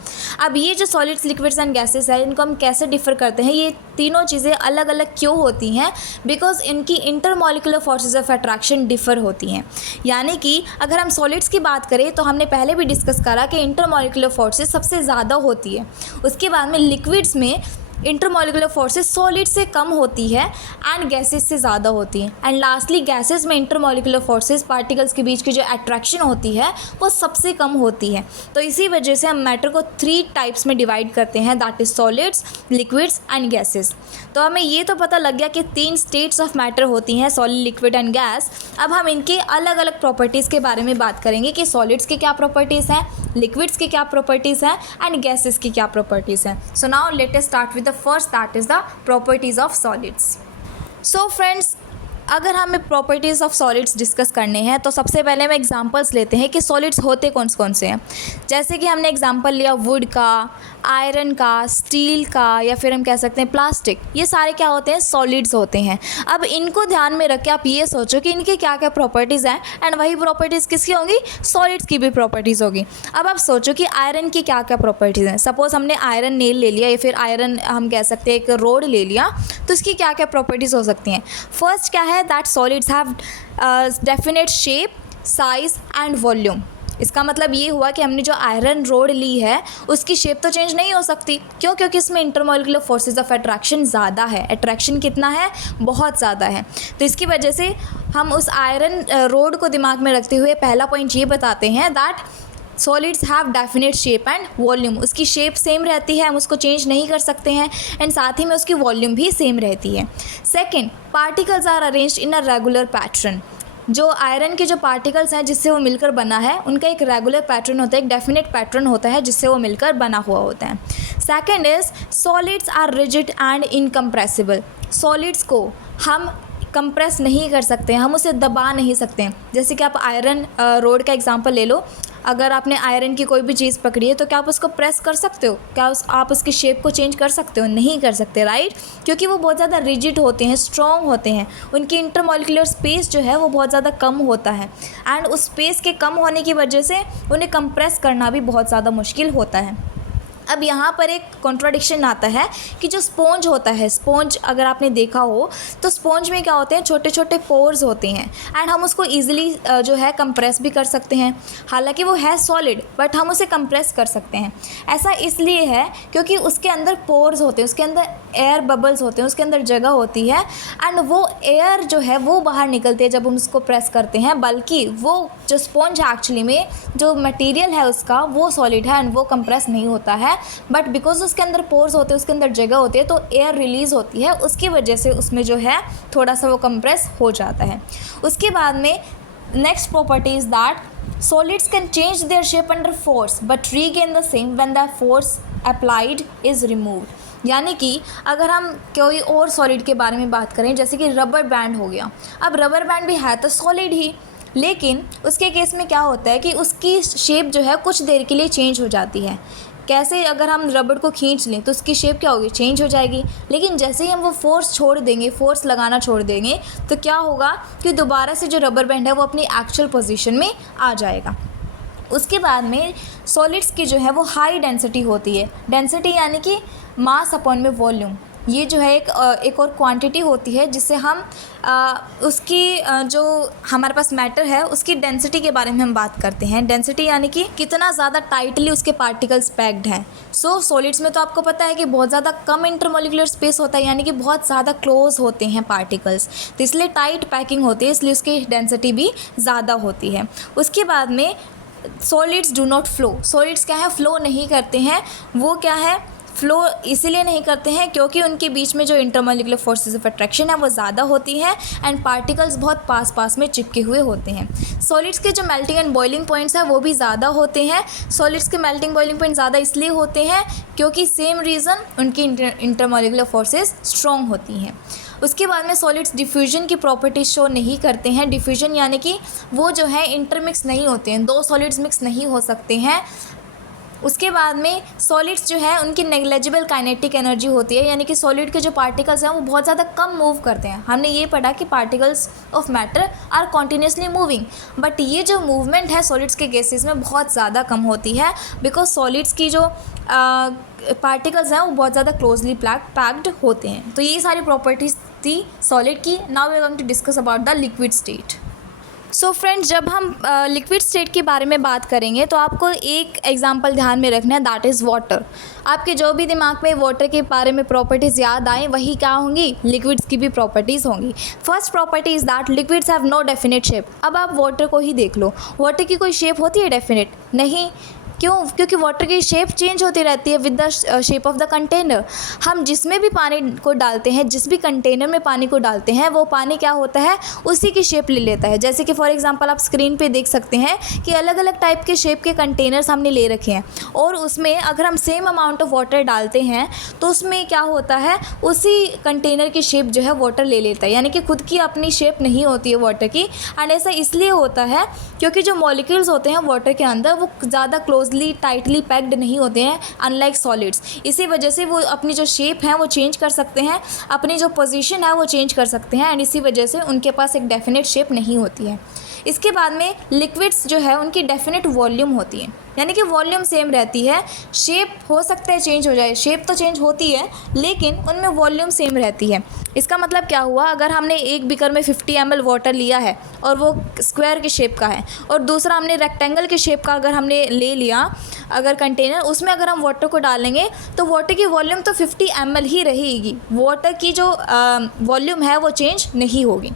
अब ये जो सॉलिड्स, लिक्विड्स एंड गैसेज है, इनको हम कैसे डिफर करते हैं? ये तीनों चीज़ें अलग अलग क्यों होती हैं? बिकॉज इनकी intermolecular forces of attraction differ होती हैं। यानी कि अगर हम सॉलिड्स की बात करें तो हमने पहले भी डिस्कस करा कि इंटरमॉलिकुलर फोर्सेज सबसे ज़्यादा होती है। उसके बाद में लिक्विड्स में इंटरमॉलिकुलर फोर्सेज सॉलिड से कम होती है एंड गैसेज से ज़्यादा होती है। एंड लास्टली गैसेज में इंटरमॉलिकुलर फोर्सेज, पार्टिकल्स के बीच की जो अट्रैक्शन होती है वो सबसे कम होती है। तो इसी वजह से हम मैटर को 3 टाइप्स में डिवाइड करते हैं, that is solids, liquids and gases. तो हमें ये तो पता लग गया कि 3 स्टेट्स ऑफ मैटर होती हैं, सॉलिड, लिक्विड एंड गैस। अब हम इनके अलग अलग प्रॉपर्टीज़ के बारे में बात करेंगे कि सॉलिड्स की क्या प्रॉपर्टीज़ हैं, लिक्विड्स की क्या प्रॉपर्टीज़ हैं एंड गैसेज की क्या प्रॉपर्टीज़ हैं। So now let us start with the first, that is the properties of solids. So friends, अगर हमें प्रॉपर्टीज़ ऑफ सॉलिड्स डिस्कस करने हैं तो सबसे पहले हम एग्जांपल्स लेते हैं कि सॉलिड्स होते कौन से हैं। जैसे कि हमने एग्जांपल लिया वुड का, आयरन का, स्टील का, या फिर हम कह सकते हैं प्लास्टिक। ये सारे क्या होते हैं? सॉलिड्स होते हैं। अब इनको ध्यान में रख के आप ये सोचो कि इनकी क्या क्या प्रॉपर्टीज़ हैं एंड वही प्रॉपर्टीज़ किसकी होंगी? सॉलिड्स की भी प्रॉपर्टीज़ होगी। अब आप सोचो कि आयरन की क्या क्या प्रॉपर्टीज़ हैं। सपोज़ हमने आयरन नेल ले लिया या फिर आयरन हम कह सकते हैं एक रोड ले लिया, तो इसकी क्या क्या प्रॉपर्टीज़ हो सकती हैं? फर्स्ट क्या है? That solids have definite shape, size and volume. इसका मतलब ये हुआ कि हमने जो आयरन रोड ली है उसकी शेप तो चेंज नहीं हो सकती। क्यों? क्योंकि इसमें इंटरमॉलिकुलर फोर्सेज ऑफ अट्रैक्शन ज़्यादा है। अट्रैक्शन कितना है? बहुत ज़्यादा है। तो इसकी वजह से हम उस आयरन रोड को दिमाग में रखते हुए पहला पॉइंट ये बताते हैं that solids have definite shape and volume. उसकी शेप सेम रहती है, हम उसको चेंज नहीं कर सकते हैं, एंड साथ ही में उसकी वॉल्यूम भी सेम रहती है। Second, particles are arranged in a regular pattern. जो आयरन के जो पार्टिकल्स हैं जिससे वो मिलकर बना है उनका एक रेगुलर पैटर्न होता है, एक डेफिनेट पैटर्न होता है जिससे वो मिलकर बना हुआ होता है। Second is solids are rigid and incompressible. Solids को हम कंप्रेस नहीं कर सकते, हम उसे दबा नहीं सकते। जैसे कि आप आयरन रोड का एग्जांपल ले लो। अगर आपने आयरन की कोई भी चीज़ पकड़ी है तो क्या आप उसको प्रेस कर सकते हो? क्या आप उसकी शेप को चेंज कर सकते हो? नहीं कर सकते, राइट? क्योंकि वो बहुत ज़्यादा रिजिड होते हैं, स्ट्रॉन्ग होते हैं। उनकी इंटरमॉलिकुलर स्पेस जो है वो बहुत ज़्यादा कम होता है एंड उस स्पेस के कम होने की वजह से उन्हें कंप्रेस करना भी बहुत ज़्यादा मुश्किल होता है। अब यहाँ पर एक कॉन्ट्राडिक्शन आता है कि जो स्पॉन्ज होता है, स्पॉन्ज अगर आपने देखा हो तो स्पॉन्ज में क्या होते हैं? छोटे छोटे पोर्स होते हैं एंड हम उसको ईजिली जो है कंप्रेस भी कर सकते हैं। हालांकि वो है सॉलिड बट हम उसे कंप्रेस कर सकते हैं। ऐसा इसलिए है क्योंकि उसके अंदर पोर्स होते हैं, उसके अंदर एयर बबल्स होते हैं, उसके अंदर जगह होती है एंड वो एयर जो है वो बाहर निकलती है जब हम उसको प्रेस करते हैं। बल्कि वो जो स्पॉन्ज है एक्चुअली में जो मटेरियल है उसका वो सॉलिड है एंड वो कंप्रेस नहीं होता है, बट बिकॉज उसके अंदर पोर्स होते हैं, उसके अंदर जगह होती है, तो एयर रिलीज़ होती है, उसकी वजह से उसमें जो है थोड़ा सा वो कंप्रेस हो जाता है। उसके बाद में next property is that solids can change their shape under force but regain the same when the force applied is removed. यानी कि अगर हम कोई और सॉलिड के बारे में बात करें, जैसे कि रबर बैंड हो गया। अब रबर बैंड भी है तो सॉलिड ही, लेकिन उसके केस में क्या होता है कि उसकी शेप जो है कुछ देर के लिए चेंज हो जाती है। कैसे? अगर हम रबड़ को खींच लें तो उसकी शेप क्या होगी? चेंज हो जाएगी। लेकिन जैसे ही हम वो फोर्स छोड़ देंगे, फोर्स लगाना छोड़ देंगे, तो क्या होगा कि दोबारा से जो रबर बैंड है वो अपनी एक्चुअल पोजीशन में आ जाएगा। उसके बाद में सॉलिड्स की जो है वो हाई डेंसिटी होती है। डेंसिटी यानी कि मास अपॉन में वॉल्यूम। ये जो है एक और क्वांटिटी होती है जिससे हम उसकी जो हमारे पास मैटर है उसकी डेंसिटी के बारे में हम बात करते हैं। डेंसिटी यानी कि कितना ज़्यादा टाइटली उसके पार्टिकल्स पैक्ड हैं। सो सॉलिड्स में तो आपको पता है कि बहुत ज़्यादा कम इंटरमॉलिकुलर स्पेस होता है, यानी कि बहुत ज़्यादा क्लोज होते हैं पार्टिकल्स, तो इसलिए टाइट पैकिंग होती है, इसलिए उसकी डेंसिटी भी ज़्यादा होती है। उसके बाद में solids do not flow. Solids क्या है? फ्लो नहीं करते हैं। वो क्या है? फ्लो इसीलिए नहीं करते हैं क्योंकि उनके बीच में जो इंटरमॉलिक्यूलर फोर्सेस ऑफ अट्रैक्शन है वो ज़्यादा होती है एंड पार्टिकल्स बहुत पास पास में चिपके हुए होते हैं। सॉलिड्स के जो मेल्टिंग एंड बॉइलिंग पॉइंट्स हैं वो भी ज़्यादा होते हैं। सॉलिड्स के मेल्टिंग बॉइलिंग पॉइंट ज़्यादा इसलिए होते हैं क्योंकि सेम रीज़न उनकी इंटरमॉलिक्यूलर फोर्सेस स्ट्रॉन्ग होती हैं। उसके बाद में सॉलिड्स डिफ्यूजन की प्रॉपर्टीज शो नहीं करते हैं। डिफ्यूजन यानी कि वो जो है इंटरमिक्स नहीं होते हैं, दो सॉलिड्स मिक्स नहीं हो सकते हैं। उसके बाद में सॉलिड्स जो है उनकी नेग्लेजिबल काइनेटिक एनर्जी होती है, यानी कि सॉलिड के जो पार्टिकल्स हैं वो बहुत ज़्यादा कम मूव करते हैं। हमने ये पढ़ा कि particles of matter are continuously moving, but ये जो मूवमेंट है सॉलिड्स के केसेस में बहुत ज़्यादा कम होती है बिकॉज सॉलिड्स की जो पार्टिकल्स हैं वो बहुत ज़्यादा क्लोजली पैक्ड होते हैं। तो ये सारी प्रॉपर्टीज़ थी सॉलिड की। Now we are going to discuss about the liquid state. So friends, जब हम लिक्विड स्टेट के बारे में बात करेंगे तो आपको एक एग्जांपल ध्यान में रखना है, दैट इज़ वाटर। आपके जो भी दिमाग में वाटर के बारे में प्रॉपर्टीज़ याद आए वही क्या होंगी, लिक्विड्स की भी प्रॉपर्टीज़ होंगी। First property is that liquids have no definite shape. अब आप वाटर को ही देख लो, वाटर की कोई शेप होती है डेफिनेट? नहीं। क्यों? क्योंकि वाटर की शेप चेंज होती रहती है with the shape of the container. हम जिसमें भी पानी को डालते हैं, जिस भी कंटेनर में पानी को डालते हैं, वो पानी क्या होता है, उसी की शेप ले लेता है। जैसे कि फॉर एग्जांपल आप स्क्रीन पे देख सकते हैं कि अलग अलग टाइप के शेप के कंटेनर्स हमने ले रखे हैं और उसमें अगर हम सेम अमाउंट ऑफ वाटर डालते हैं तो उसमें क्या होता है, उसी कंटेनर की शेप जो है वाटर ले लेता है, यानी कि खुद की अपनी शेप नहीं होती है वाटर की। एंड ऐसा इसलिए होता है क्योंकि जो मॉलिक्यूल्स होते हैं वाटर के अंदर वो ज़्यादा क्लोजली टाइटली पैक्ड नहीं होते हैं अनलाइक सॉलिड्स। इसी वजह से वो अपनी जो शेप है वो चेंज कर सकते हैं, अपनी जो पोजीशन है वो चेंज कर सकते हैं एंड इसी वजह से उनके पास एक डेफिनेट शेप नहीं होती है। इसके बाद में लिक्विड्स जो है उनकी डेफिनेट वॉल्यूम होती है, यानी कि वॉल्यूम सेम रहती है। शेप हो सकता है चेंज हो जाए, शेप तो चेंज होती है लेकिन उनमें वॉल्यूम सेम रहती है। इसका मतलब क्या हुआ, अगर हमने एक बीकर में 50 ml वाटर लिया है और वो स्क्वायर की शेप का है और दूसरा हमने रेक्टेंगल की शेप का अगर हमने ले लिया अगर कंटेनर, उसमें अगर हम वाटर को डालेंगे तो वाटर की वॉल्यूम तो 50 ml ही रहेगी, वाटर की जो वॉल्यूम है वो चेंज नहीं होगी।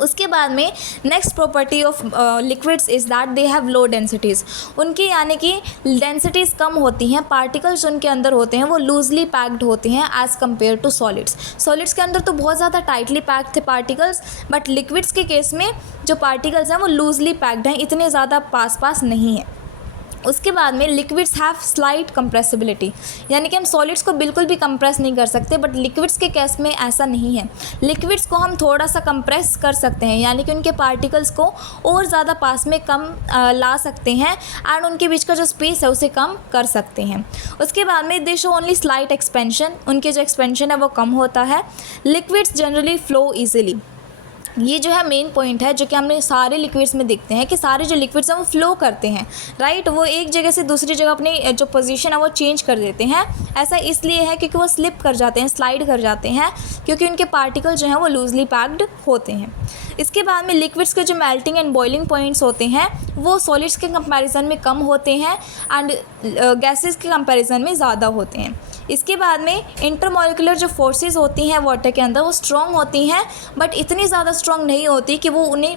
उसके बाद में next property of liquids is that they have low densities. उनकी यानी कि डेंसिटीज़ कम होती हैं, पार्टिकल्स उनके अंदर होते हैं वो लूजली पैक्ड होते हैं as compare to solids. Solids के अंदर तो बहुत ज़्यादा टाइटली पैक्ड थे पार्टिकल्स, बट लिक्विड्स के केस में जो पार्टिकल्स हैं वो लूजली पैक्ड हैं, इतने ज़्यादा पास पास नहीं है। उसके बाद में लिक्विड्स हैव स्लाइट कंप्रेसिबिलिटी, यानी कि हम सॉलिड्स को बिल्कुल भी कंप्रेस नहीं कर सकते, बट लिक्विड्स के केस में ऐसा नहीं है। लिक्विड्स को हम थोड़ा सा कंप्रेस कर सकते हैं, यानी कि उनके पार्टिकल्स को और ज़्यादा पास में कम ला सकते हैं एंड उनके बीच का जो स्पेस है उसे कम कर सकते हैं। उसके बाद में दे शो ओनली स्लाइट एक्सपेंशन, उनके जो एक्सपेंशन है वो कम होता है। लिक्विड्स जनरली फ्लो ईजिली, ये जो है मेन पॉइंट है जो कि हमने सारे लिक्विड्स में देखते हैं कि सारे जो लिक्विड्स हैं वो फ्लो करते हैं, राइट। वो एक जगह से दूसरी जगह अपनी जो पोजीशन है वो चेंज कर देते हैं। ऐसा इसलिए है क्योंकि वो स्लिप कर जाते हैं, स्लाइड कर जाते हैं, क्योंकि उनके पार्टिकल जो हैं वो लूजली पैक्ड होते हैं। इसके बाद में लिक्विड्स के जो मेल्टिंग एंड बॉइलिंग पॉइंट्स होते हैं वो सॉलिड्स के कंपैरिजन में कम होते हैं एंड गैसेस के कंपैरिजन में ज़्यादा होते हैं। इसके बाद में इंटरमॉलिक्यूलर जो फोर्सेस होती हैं वाटर के अंदर वो स्ट्रॉन्ग होती हैं, बट इतनी ज़्यादा स्ट्रॉन्ग नहीं होती कि वो उन्हें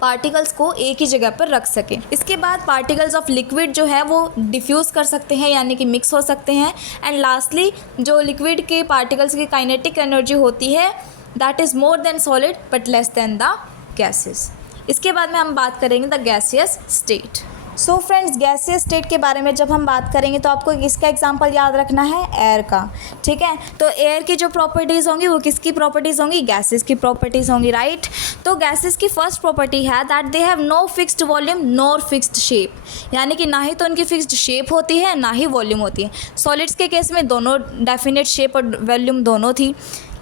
पार्टिकल्स को एक ही जगह पर रख सके। इसके बाद पार्टिकल्स ऑफ लिक्विड जो है वो डिफ्यूज़ कर सकते हैं, यानी कि मिक्स हो सकते हैं। एंड लास्टली जो लिक्विड के पार्टिकल्स की काइनेटिक एनर्जी होती है that is more than solid but less than the gases. इसके बाद में हम बात करेंगे the gaseous state. So friends, gaseous state के बारे में जब हम बात करेंगे तो आपको किसका एग्जांपल याद रखना है, एयर का, ठीक है। तो एयर की जो प्रॉपर्टीज़ होंगी वो किसकी प्रॉपर्टीज़ होंगी, गैसेस की प्रॉपर्टीज़ होंगी, राइट। तो गैसेस की फर्स्ट प्रॉपर्टी है that they have no fixed volume nor fixed shape, यानी कि ना ही तो उनकी फिक्स्ड शेप होती है ना ही वॉल्यूम होती है। सॉलिड्स के केस में दोनों डेफिनेट शेप और वॉल्यूम दोनों थी,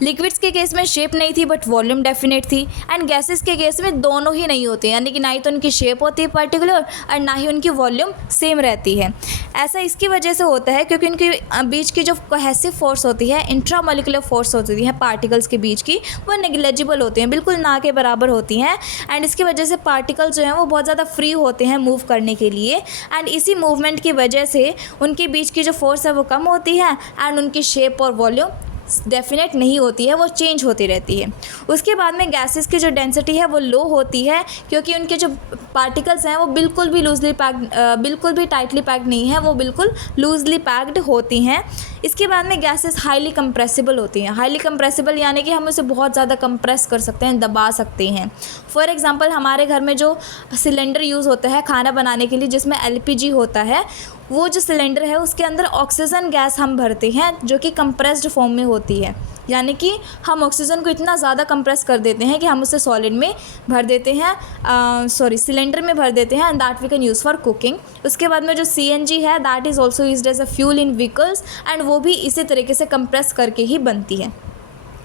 लिक्विड्स के केस में शेप नहीं थी बट वॉल्यूम डेफिनेट थी, एंड गैसेस के केस में दोनों ही नहीं होते, यानी कि ना ही तो उनकी शेप होती है पर्टिकुलर और ना ही उनकी वॉल्यूम सेम रहती है। ऐसा इसकी वजह से होता है क्योंकि उनके बीच की जो कोहेसिव फोर्स होती है, इंट्रामॉलिक्यूलर फोर्स होती है पार्टिकल्स के बीच की, वो नेग्लिजिबल होती हैं, बिल्कुल ना के बराबर होती हैं। एंड इसकी वजह से पार्टिकल्स जो हैं वो बहुत ज़्यादा फ्री होते हैं मूव करने के लिए, एंड इसी मूवमेंट की वजह से उनके बीच की जो फोर्स है वो कम होती है एंड उनकी शेप और वॉल्यूम डेफिनेट नहीं होती है, वो चेंज होती रहती है। उसके बाद में गैसेस की जो डेंसिटी है वो लो होती है क्योंकि उनके जो पार्टिकल्स हैं वो बिल्कुल भी लूजली पैक्ड, बिल्कुल भी टाइटली पैक्ड नहीं है, वो बिल्कुल लूजली पैक्ड होती हैं। इसके बाद में गैसेस हाईली कंप्रेसिबल होती हैं। हाईली कंप्रेसिबल यानी कि हम उसे बहुत ज़्यादा कंप्रेस कर सकते हैं, दबा सकते हैं। फॉर एग्जांपल हमारे घर में जो सिलेंडर यूज़ होता है खाना बनाने के लिए, जिसमें एलपीजी होता है, वो जो सिलेंडर है उसके अंदर ऑक्सीजन गैस हम भरते हैं जो कि कंप्रेस्ड फॉर्म में होती है, यानी कि हम ऑक्सीजन को इतना ज़्यादा कंप्रेस कर देते हैं कि हम उसे सॉलिड में भर देते हैं, सिलेंडर में भर देते हैं, and that we can use for cooking. उसके बाद में जो सीएनजी है that is also used as a fuel in vehicles, and वो भी इसी तरीके से कंप्रेस करके ही बनती है।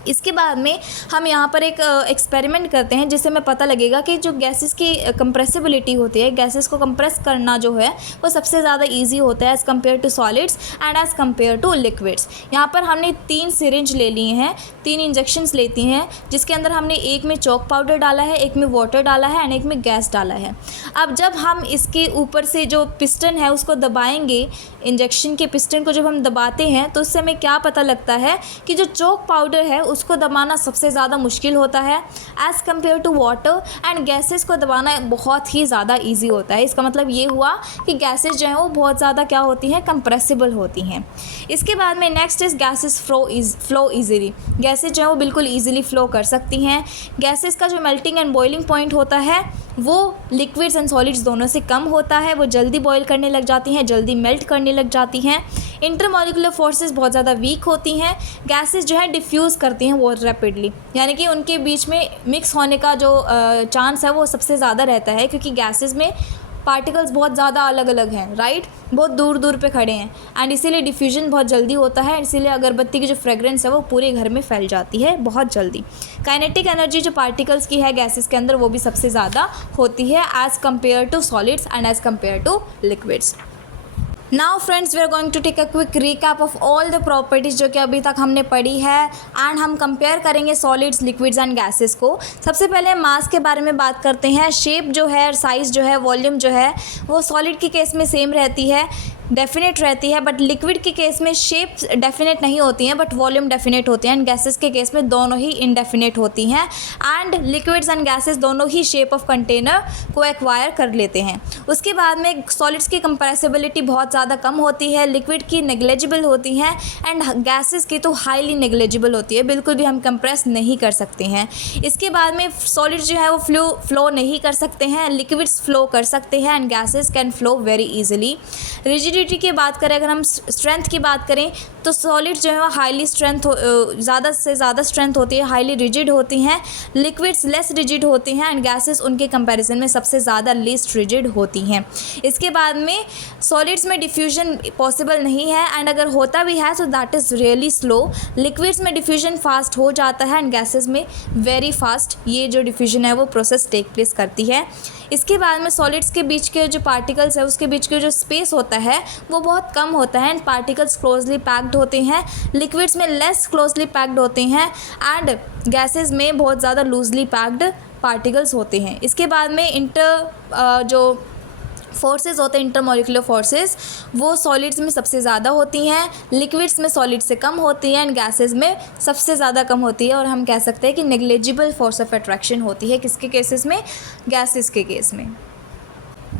इसके बाद में हम यहाँ पर एक एक्सपेरिमेंट करते हैं जिससे हमें पता लगेगा कि जो गैसेस की कंप्रेसिबिलिटी होती है, गैसेस को कंप्रेस करना जो है वो सबसे ज़्यादा इजी होता है as compare to solids and as compare to liquids. यहाँ पर हमने 3 सिरिंज ले लिए हैं, 3 इंजेक्शंस लेती हैं, जिसके अंदर हमने एक में चॉक पाउडर डाला है, एक में वाटर डाला है एंड एक में गैस डाला है। अब जब हम इसके ऊपर से जो पिस्टन है उसको दबाएंगे, इंजेक्शन के पिस्टन को जब हम दबाते हैं तो उससे हमें क्या पता लगता है कि जो चॉक पाउडर है उसको दबाना सबसे ज़्यादा मुश्किल होता है as compare to water, and gases को दबाना बहुत ही ज़्यादा इजी होता है। इसका मतलब ये हुआ कि गैसेस जो हैं वो बहुत ज़्यादा क्या होती हैं, कंप्रेसिबल होती हैं। इसके बाद में next is gases flow easily. Gases जो है वो बिल्कुल ईजिली फ्लो कर सकती हैं। गैसेस का जो मेल्टिंग एंड बॉइलिंग पॉइंट होता है वो लिक्विड्स एंड सॉलिड्स दोनों से कम होता है, वो जल्दी बॉयल करने लग जाती हैं, जल्दी मेल्ट करने लग जाती हैं। इंटरमॉलिकुलर फोर्सेस बहुत ज़्यादा वीक होती हैं। गैसेस जो है डिफ्यूज़ करती हैं बहुत रैपिडली, यानी कि उनके बीच में मिक्स होने का जो चांस है वो सबसे ज़्यादा रहता है, क्योंकि गैसेस में पार्टिकल्स बहुत ज़्यादा अलग अलग हैं, राइट, बहुत दूर दूर पे खड़े हैं, एंड इसीलिए डिफ्यूजन बहुत जल्दी होता है। इसीलिए अगरबत्ती की जो फ्रेगरेंस है वो पूरे घर में फैल जाती है बहुत जल्दी। काइनेटिक एनर्जी जो पार्टिकल्स की है गैसेस के अंदर वो भी सबसे ज़्यादा होती है as compare to solids and as compare to liquids. Now friends we are going to take a quick recap of all the properties जो कि अभी तक हमने पढ़ी है, एंड हम कंपेयर करेंगे सॉलिड्स, लिक्विड्स एंड गैसेस को। सबसे पहले मास के बारे में बात करते हैं। शेप जो है, साइज़ जो है, वॉल्यूम जो है वो सॉलिड के केस में सेम रहती है, डेफिनेट रहती है, बट लिक्विड के केस में शेप डेफिनेट नहीं होती हैं बट वॉल्यूम डेफिनेट होती हैं, एंड गैसेस के केस में दोनों ही इनडेफिनेट होती हैं। एंड लिक्विड्स एंड गैसेस दोनों ही शेप ऑफ कंटेनर को एक्वायर कर लेते हैं। उसके बाद में सॉलिड्स की कंप्रेसिबिलिटी बहुत ज़्यादा कम होती है, लिक्विड की नेग्लेजिबल होती है, एंड गैसेस की तो हाईली नेग्लेजिबल होती है, बिल्कुल भी हम कंप्रेस नहीं कर सकते हैं। इसके बाद में सॉलिड्स जो है वो फ्लो नहीं कर सकते हैं, लिक्विड्स फ्लो कर सकते हैं, and gases can flow very easily. Rigidity की बात करें, अगर हम स्ट्रेंथ की बात करें तो सॉलिड्स जो है वो हाईली ज़्यादा से ज़्यादा स्ट्रेंथ होती है, हाईली रिजिड होती हैं, लिक्विड्स लेस रिजिड होती हैं, एंड गैसेस उनके कंपैरिजन में सबसे ज़्यादा लीस्ट रिजिड होती हैं। इसके बाद में सॉलिड्स में डिफ्यूजन पॉसिबल नहीं है, एंड अगर होता भी है तो that is really slow. Liquids में डिफ्यूजन फास्ट हो जाता है, एंड गैसेस में वेरी फास्ट ये जो डिफ्यूजन है वो प्रोसेस टेक प्लेस करती है। इसके बाद में सॉलिड्स के बीच के जो पार्टिकल्स है उसके बीच के जो स्पेस होता है वो बहुत कम होता है, एंड पार्टिकल्स क्लोजली पैक्ड होते हैं। लिक्विड्स में लेस क्लोजली पैक्ड होते हैं, एंड गैसेस में बहुत ज़्यादा लूजली पैक्ड पार्टिकल्स होते हैं। इसके बाद में जो फोर्सेस होते हैं, इंटरमॉलिकुलर फोर्सेस, वो सॉलिड्स में सबसे ज़्यादा होती हैं, लिक्विड्स में सॉलिड से कम होती हैं, एंड गैसेस में सबसे ज़्यादा कम होती है। और हम कह सकते हैं कि नेग्लिजिबल फोर्स ऑफ अट्रैक्शन होती है किसके केसेस में, गैसेस के केस में।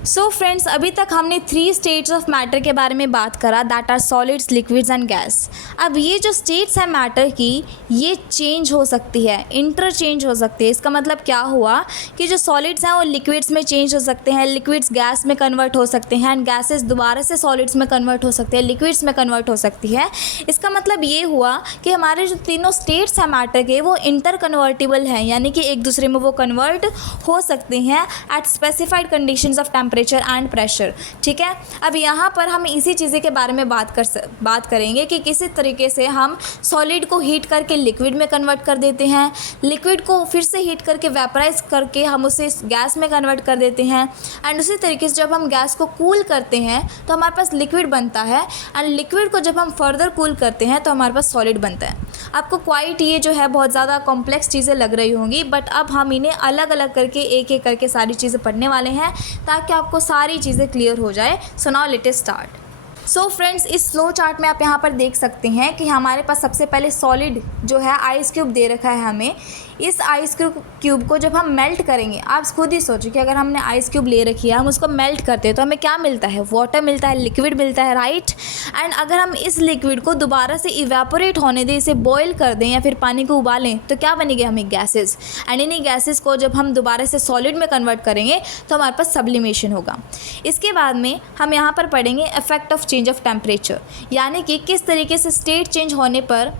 सो फ्रेंड्स, अभी तक हमने 3 स्टेट्स ऑफ मैटर के बारे में बात करा, that are solids, liquids and gas. अब ये जो स्टेट्स हैं मैटर की, ये चेंज हो सकती है, इंटरचेंज हो सकती है। इसका मतलब क्या हुआ कि जो सॉलिड्स हैं वो लिक्विड्स में चेंज हो सकते हैं, लिक्विड्स गैस में कन्वर्ट हो सकते हैं, एंड गैसेस दोबारा से सॉलिड्स में कन्वर्ट हो सकते हैं, लिक्विड्स में कन्वर्ट हो सकती है। इसका मतलब ये हुआ कि हमारे जो तीनों स्टेट्स हैं मैटर के वो इंटर कन्वर्टिबल हैं, यानी कि एक दूसरे में वो कन्वर्ट हो सकते हैं eight specified conditions of temperature and pressure. ठीक है, अब यहाँ पर हम इसी चीज़ें के बारे में बात करेंगे कि किसी तरीके से हम सॉलिड को हीट करके लिक्विड में कन्वर्ट कर देते हैं, लिक्विड को फिर से हीट करके वेपराइज करके हम उसे गैस में कन्वर्ट कर देते हैं, एंड उसी तरीके से जब हम गैस को कूल करते हैं तो हमारे पास लिक्विड बनता है, एंड लिक्विड को जब हम फर्दर कूल करते हैं तो हमारे पास सॉलिड बनता है। आपको क्वाइट ये जो है बहुत ज़्यादा कॉम्प्लेक्स चीज़ें लग रही होंगी, बट अब हम इन्हें अलग अलग करके एक एक करके सारी चीज़ें पढ़ने वाले हैं ताकि आपको सारी चीज़ें क्लियर हो जाए। So now let us start. So friends, इस फ्लो चार्ट में आप यहाँ पर देख सकते हैं कि हमारे पास सबसे पहले सॉलिड जो है आइस क्यूब दे रखा है हमें। इस आइस क्यूब को जब हम मेल्ट करेंगे, आप खुद ही सोचो कि अगर हमने आइस क्यूब ले रखी है, हम उसको मेल्ट करते हैं तो हमें क्या मिलता है, वाटर मिलता है, लिक्विड मिलता है, राइट। एंड अगर हम इस लिक्विड को दोबारा से इवेपोरेट होने दें, इसे बॉयल कर दें या फिर पानी को उबालें, तो क्या बनेगी हमें गैसेस। एंड इन्हीं गैसेस को जब हम दोबारा से सॉलिड में कन्वर्ट करेंगे तो हमारे पास सब्लिमेशन होगा। इसके बाद में हम यहाँ पर पढ़ेंगे effect of change of temperature, यानी कि किस तरीके से स्टेट चेंज होने पर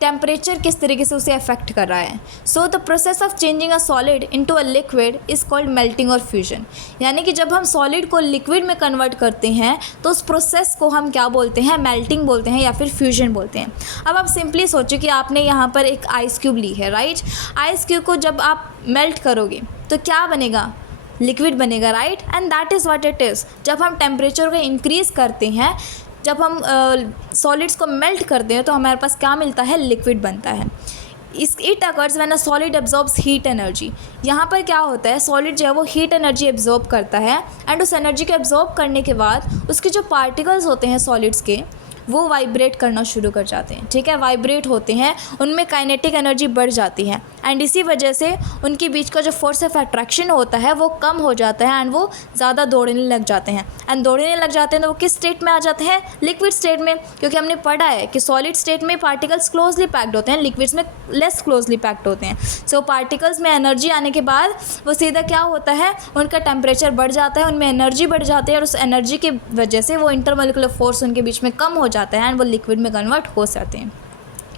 टेम्परेचर किस तरीके से उसे अफेक्ट कर रहा है। So the process of changing a solid into a liquid is called melting और फ्यूजन, यानी कि जब हम सॉलिड को लिक्विड में कन्वर्ट करते हैं तो उस प्रोसेस को हम क्या बोलते हैं, मेल्टिंग बोलते हैं या फिर फ्यूजन बोलते हैं। अब आप सिंपली सोचो कि आपने यहाँ पर एक आइस क्यूब ली है, राइट। आइस क्यूब को जब आप मेल्ट करोगे तो क्या बनेगा, लिक्विड बनेगा, right. And that is what it is. जब हम टेम्परेचर को इंक्रीज़ करते हैं, जब हम सॉलिड्स को मेल्ट करते हैं तो हमारे पास क्या मिलता है, लिक्विड बनता है। It occurs when a solid absorbs heat energy. यहाँ पर क्या होता है, सॉलिड जो है वो हीट एनर्जी एब्जॉर्ब करता है एंड उस एनर्जी को एब्जॉर्ब करने के बाद उसके जो पार्टिकल्स होते हैं सॉलिड्स के, वो वाइब्रेट करना शुरू कर जाते हैं, ठीक है। वाइब्रेट होते हैं, उनमें काइनेटिक एनर्जी बढ़ जाती है एंड इसी वजह से उनके बीच का जो फोर्स ऑफ अट्रैक्शन होता है वो कम हो जाता है एंड वो ज़्यादा दौड़ने लग जाते हैं। एंड दौड़ने लग जाते हैं तो वो किस स्टेट में आ जाते हैं, लिक्विड स्टेट में, क्योंकि हमने पढ़ा है कि सॉलिड स्टेट में पार्टिकल्स क्लोजली पैक्ड होते हैं, लिक्विड्स में लेस क्लोजली पैक्ड होते हैं। सो पार्टिकल्स में एनर्जी आने के बाद वो सीधा क्या होता है, उनका टेम्परेचर बढ़ जाता है, उनमें एनर्जी बढ़ जाती है और उस एनर्जी की वजह से वो इंटरमोलिकुलर फोर्स उनके बीच में कम हो जाता है एंड वो लिक्विड में कन्वर्ट हो सकते हैं।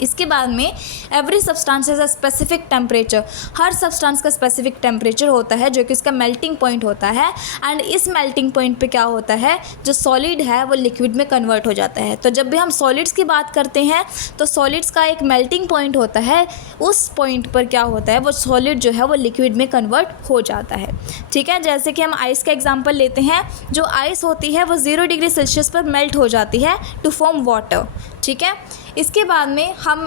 इसके बाद में every substance has a specific temperature, her substance का स्पेसिफिक टेम्परेचर होता है जो कि इसका मेल्टिंग पॉइंट होता है एंड इस मेल्टिंग पॉइंट पे क्या होता है, जो सॉलिड है वो लिक्विड में कन्वर्ट हो जाता है। तो जब भी हम सॉलिड्स की बात करते हैं तो सॉलिड्स का एक मेल्टिंग पॉइंट होता है, उस पॉइंट पर क्या होता है, वो सॉलिड जो है वो लिक्विड में कन्वर्ट हो जाता है, ठीक है। जैसे कि हम आइस का एग्जाम्पल लेते हैं, जो आइस होती है वो 0 डिग्री सेल्सियस पर मेल्ट हो जाती है टू फॉर्म वाटर, ठीक है। इसके बाद में हम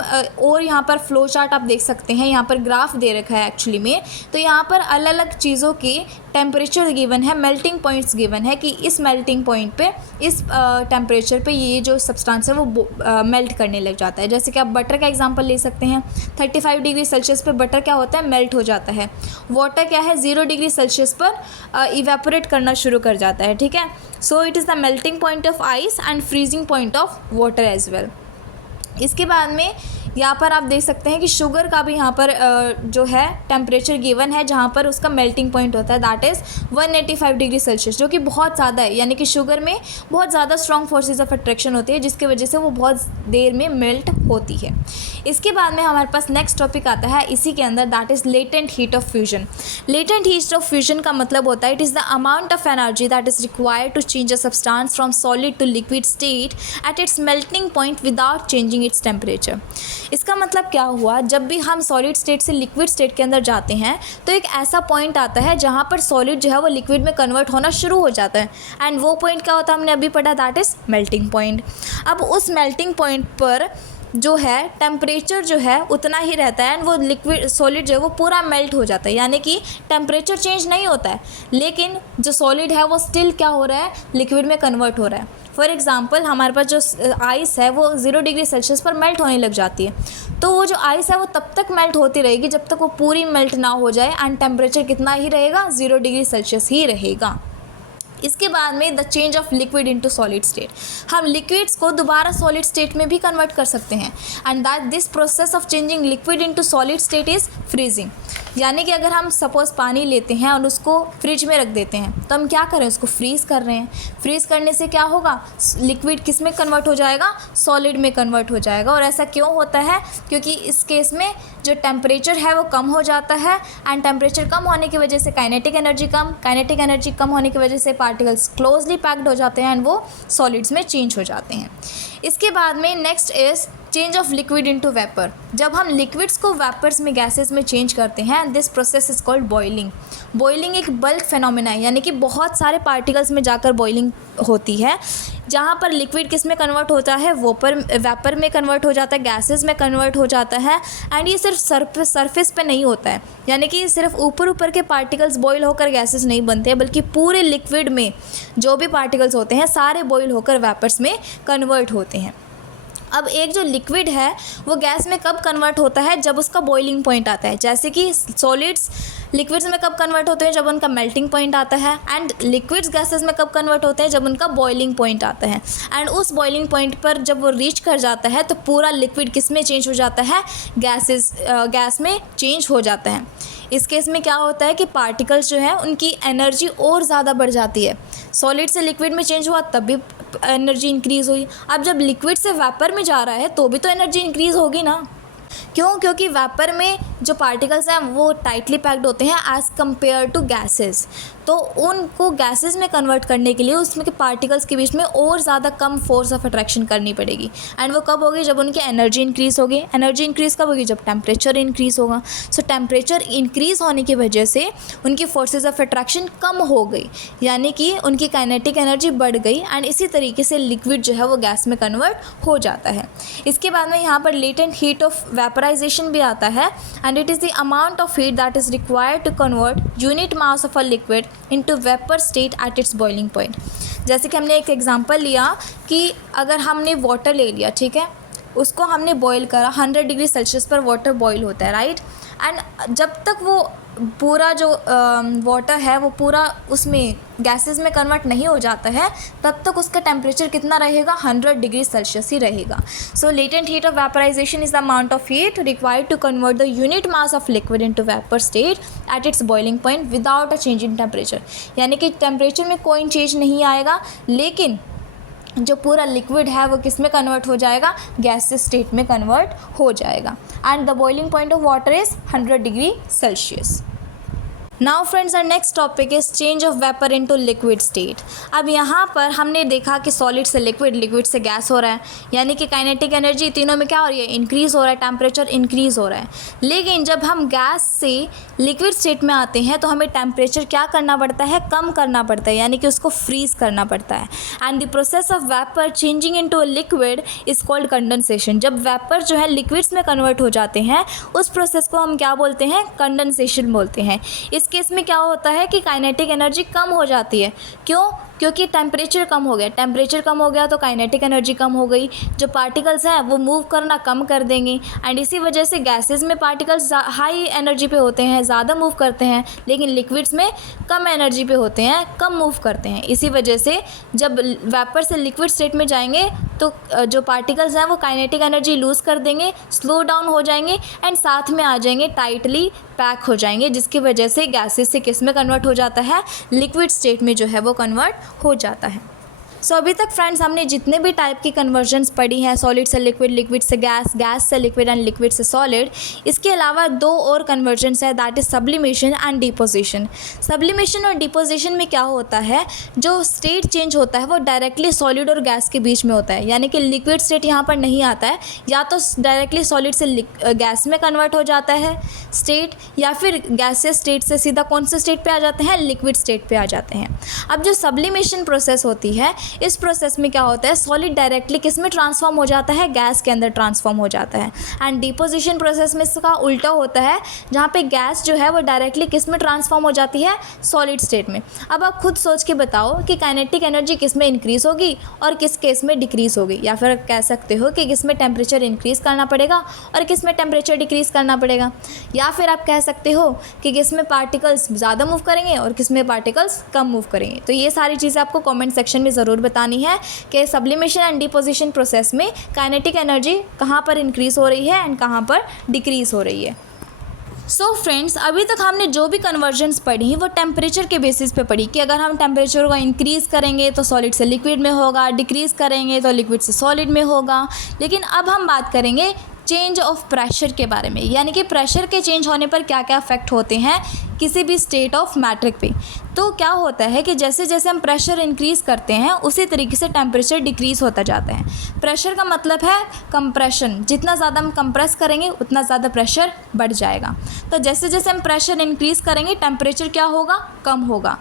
और यहाँ पर फ्लो चार्ट आप देख सकते हैं, यहाँ पर ग्राफ दे रखा है एक्चुअली में। तो यहाँ पर अलग अलग चीज़ों की टेम्परेचर गिवन है, मेल्टिंग पॉइंट्स गिवन है कि इस मेल्टिंग पॉइंट पे, इस टेम्परेचर पे ये जो सब्सटेंस है वो मेल्ट करने लग जाता है। जैसे कि आप बटर का एग्जांपल ले सकते हैं, 35 डिग्री सेल्सियस पे बटर क्या होता है, मेल्ट हो जाता है। वाटर क्या है, 0 डिग्री सेल्सियस पर इवेपोरेट करना शुरू कर जाता है, ठीक है। So it is the melting point of ice and freezing point of water as well. इसके बाद में यहाँ पर आप देख सकते हैं कि शुगर का भी यहाँ पर जो है टेम्परेचर गिवन है, जहाँ पर उसका मेल्टिंग पॉइंट होता है, दैट इज़ 185 डिग्री सेल्सियस, जो कि बहुत ज़्यादा है। यानी कि शुगर में बहुत ज़्यादा स्ट्रॉन्ग फोर्सेस ऑफ अट्रैक्शन होती है जिसकी वजह से वो बहुत देर में मेल्ट होती है। इसके बाद में हमारे पास नेक्स्ट टॉपिक आता है इसी के अंदर, that is latent heat of fusion. Latent heat of fusion का मतलब होता है it is the amount of energy that is required to change a substance from solid to liquid state at its melting point without changing its temperature. इसका मतलब क्या हुआ, जब भी हम सॉलिड स्टेट से लिक्विड स्टेट के अंदर जाते हैं तो एक ऐसा पॉइंट आता है जहाँ पर सॉलिड जो है वो लिक्विड में कन्वर्ट होना शुरू हो जाता है एंड वो पॉइंट क्या होता है, हमने अभी पढ़ा, दैट इज़ मेल्टिंग पॉइंट। अब उस मेल्टिंग पॉइंट पर जो है टेम्परेचर जो है उतना ही रहता है एंड वो लिक्विड सॉलिड जो है वो पूरा मेल्ट हो जाता है, यानी कि टेम्परेचर चेंज नहीं होता है लेकिन जो सॉलिड है वो स्टिल क्या हो रहा है, लिक्विड में कन्वर्ट हो रहा है। फॉर एग्जांपल हमारे पास जो आइस है वो 0 डिग्री सेल्सियस पर मेल्ट होने लग जाती है, तो वो जो आइस है वो तब तक मेल्ट होती रहेगी जब तक वो पूरी मेल्ट ना हो जाए एंड टेम्परेचर कितना ही रहेगा, 0 डिग्री सेल्सियस ही रहेगा। इसके बाद में the change of liquid into solid state, हम लिक्विड्स को दोबारा सॉलिड स्टेट में भी कन्वर्ट कर सकते हैं and that this process of changing liquid into solid state is freezing. यानी कि अगर हम सपोज़ पानी लेते हैं और उसको फ्रिज में रख देते हैं तो हम क्या करें, उसको फ्रीज़ कर रहे हैं। फ्रीज़ करने से क्या होगा, लिक्विड किस में कन्वर्ट हो जाएगा, सॉलिड में कन्वर्ट हो जाएगा। और ऐसा क्यों होता है, क्योंकि इस केस में जो टेम्परेचर है वो कम हो जाता है एंड टेम्परेचर कम होने की वजह से काइनेटिक एनर्जी कम होने की वजह से पार्टिकल्स क्लोजली पैक्ड हो जाते हैं एंड वो सॉलिड्स में चेंज हो जाते हैं। इसके बाद में next is change of liquid into vapour. जब हम लिक्विड्स को वेपर्स में, गैसेस में चेंज करते हैं, this process is called boiling. Boiling एक बल्क फेनोमेना है, यानी कि बहुत सारे पार्टिकल्स में जाकर बॉइलिंग होती है, जहाँ पर लिक्विड किस में कन्वर्ट होता है, वेपर में कन्वर्ट हो जाता है, गैसेस में कन्वर्ट हो जाता है एंड ये सिर्फ सरफेस पे नहीं होता है, यानी कि सिर्फ ऊपर के पार्टिकल्स बॉयल होकर गैसेस नहीं बनते हैं, बल्कि पूरे लिक्विड में जो भी पार्टिकल्स होते हैं सारे बॉयल होकर वेपर्स में कन्वर्ट होते हैं। अब एक जो लिक्विड है वो गैस में कब कन्वर्ट होता है, जब उसका बॉइलिंग पॉइंट आता है। जैसे कि सॉलिड्स लिक्विड्स में कब कन्वर्ट होते हैं, जब उनका मेल्टिंग पॉइंट आता है। एंड लिक्विड्स गैसेस में कब कन्वर्ट होते हैं, जब उनका बॉइलिंग पॉइंट आता है। एंड उस बॉइलिंग पॉइंट पर जब वो रीच कर जाता है तो पूरा लिक्विड किस में चेंज हो जाता है, गैस में चेंज हो जाता है। इस केस में क्या होता है कि पार्टिकल्स जो है उनकी एनर्जी और ज़्यादा बढ़ जाती है। सॉलिड से लिक्विड में चेंज हुआ तब भी एनर्जी इंक्रीज़ हुई। अब जब लिक्विड से वेपर में जा रहा है तो भी तो एनर्जी इंक्रीज़ होगी ना। क्यों? क्योंकि वेपर में जो पार्टिकल्स हैं वो टाइटली पैक्ड होते हैं एज़ कम्पेयर टू गैसेस। तो उनको गैसेस में कन्वर्ट करने के लिए उसमें के पार्टिकल्स के बीच में और ज़्यादा कम फोर्स ऑफ अट्रैक्शन करनी पड़ेगी। एंड वो कब होगी, जब उनकी एनर्जी इंक्रीज़ होगी। एनर्जी इंक्रीज़ कब होगी, जब टेम्परेचर इंक्रीज़ होगा। सो टेम्परेचर इंक्रीज़ होने की वजह से उनकी फोर्सेज ऑफ अट्रैक्शन कम हो गई, यानी कि उनकी काइनेटिक एनर्जी बढ़ गई। एंड इसी तरीके से लिक्विड जो है वो गैस में कन्वर्ट हो जाता है। इसके बाद में यहाँ पर लेटेंट हीट ऑफ वेपराइजेशन भी आता है। And it is the amount of heat that is required to convert unit mass of a liquid into vapour state at its boiling point. जैसे कि हमने एक एग्जांपल लिया कि अगर हमने वाटर ले लिया, ठीक है, उसको हमने बॉईल करा, 100 डिग्री सेल्सियस पर वाटर बॉईल होता है, राइट। एंड जब तक वो पूरा जो वाटर है वो पूरा उसमें गैसेस में कन्वर्ट नहीं हो जाता है तब तक उसका टेम्परेचर कितना रहेगा, 100 डिग्री सेल्सियस ही रहेगा। So latent heat of vaporisation is the amount of heat required to convert the unit mass of liquid into vapour state at its boiling point without a change in temperature. यानी कि टेम्परेचर में कोई चेंज नहीं आएगा, लेकिन जो पूरा लिक्विड है वो किस में कन्वर्ट हो जाएगा, गैसेस स्टेट में कन्वर्ट हो जाएगा। And the boiling point of water is 100 degree Celsius. Now friends, our next topic is change of vapour into liquid state. अब यहाँ पर हमने देखा कि सॉलिड से लिक्विड, लिक्विड से गैस हो रहा है, यानी कि काइनेटिक एनर्जी तीनों में क्या हो रही है, इंक्रीज़ हो रहा है, टेम्परेचर इंक्रीज़ हो रहा है। लेकिन जब हम गैस से लिक्विड स्टेट में आते हैं तो हमें टेम्परेचर क्या करना पड़ता है, कम करना पड़ता है, यानी कि उसको फ्रीज़ करना पड़ता है। And the process of vapour changing into a liquid is called condensation. जब वेपर जो है लिक्विड्स में कन्वर्ट हो जाते हैं उस प्रोसेस को हम क्या बोलते हैं, कंडेंसेशन बोलते हैं। इस केस में क्या होता है कि काइनेटिक एनर्जी कम हो जाती है। क्यों? क्योंकि टेम्परेचर कम हो गया। टेम्परेचर कम हो गया तो काइनेटिक एनर्जी कम हो गई, जो पार्टिकल्स हैं वो मूव करना कम कर देंगे। एंड इसी वजह से गैसेस में पार्टिकल्स हाई एनर्जी पे होते हैं, ज़्यादा मूव करते हैं, लेकिन लिक्विड्स में कम एनर्जी पे होते हैं, कम मूव करते हैं। इसी वजह से जब वेपर से लिक्विड स्टेट में जाएंगे तो जो पार्टिकल्स हैं वो काइनेटिक एनर्जी लूज़ कर देंगे, स्लो डाउन हो जाएंगे एंड साथ में आ जाएंगे, टाइटली पैक हो जाएंगे, जिसकी वजह से गैसेस से किस में कन्वर्ट हो जाता है, लिक्विड स्टेट में जो है वो कन्वर्ट हो जाता है। सो अभी तक फ्रेंड्स हमने जितने भी टाइप की कन्वर्जन्स पढ़ी हैं, सॉलिड से लिक्विड, लिक्विड से गैस, गैस से लिक्विड एंड लिक्विड से सॉलिड, इसके अलावा दो और कन्वर्जन्स है, that is sublimation and deposition. Sublimation और डिपोजिशन में क्या होता है, जो स्टेट चेंज होता है वो डायरेक्टली सॉलिड और गैस के बीच में होता है, यानी कि लिक्विड स्टेट यहाँ पर नहीं आता है, या तो डायरेक्टली सॉलिड से गैस में कन्वर्ट हो जाता है स्टेट, या फिर गैसियस स्टेट से सीधा कौन से स्टेट पे आ जाते हैं, लिक्विड स्टेट पे आ जाते हैं। अब जो सब्लिमेशन प्रोसेस होती है, इस प्रोसेस में क्या होता है, सॉलिड डायरेक्टली किस में ट्रांसफॉर्म हो जाता है, गैस के अंदर ट्रांसफॉर्म हो जाता है। एंड डिपोजिशन प्रोसेस में इसका उल्टा होता है, जहाँ पे गैस जो है वो डायरेक्टली किस में ट्रांसफॉर्म हो जाती है, सॉलिड स्टेट में। अब आप खुद सोच के बताओ कि काइनेटिक एनर्जी किस में इंक्रीज़ होगी और किस केस में डिक्रीज़ होगी, या फिर कह सकते हो कि किस में टेम्परेचर इंक्रीज़ करना पड़ेगा और किस में टेम्परेचर डिक्रीज़ करना पड़ेगा, या फिर आप कह सकते हो कि किस में पार्टिकल्स ज़्यादा मूव करेंगे और किस में पार्टिकल्स कम मूव करेंगे। तो ये सारी चीज़ें आपको कमेंट सेक्शन में ज़रूर बतानी है कि सब्लिमेशन एंड डिपोजिशन प्रोसेस में काइनेटिक एनर्जी कहाँ पर इंक्रीज़ हो रही है एंड कहाँ पर डिक्रीज़ हो रही है। सो फ्रेंड्स, अभी तक हमने जो भी कन्वर्जन्स पढ़ी वो टेम्परेचर के बेसिस पे पढ़ी कि अगर हम टेम्परेचर को इंक्रीज़ करेंगे तो सॉलिड से लिक्विड में होगा, डिक्रीज़ करेंगे तो लिक्विड से सॉलिड में होगा। लेकिन अब हम बात करेंगे चेंज ऑफ प्रेशर के बारे में, यानी कि प्रेशर के चेंज होने पर क्या क्या इफेक्ट होते हैं किसी भी स्टेट ऑफ मैटर पे। तो क्या होता है कि जैसे जैसे हम प्रेशर इंक्रीज़ करते हैं उसी तरीके से टेम्परेचर डिक्रीज़ होता जाता है। प्रेशर का मतलब है कंप्रेशन, जितना ज़्यादा हम कंप्रेस करेंगे उतना ज़्यादा प्रेशर बढ़ जाएगा। तो जैसे जैसे हम प्रेशर इंक्रीज़ करेंगे टेम्परेचर क्या होगा, कम होगा।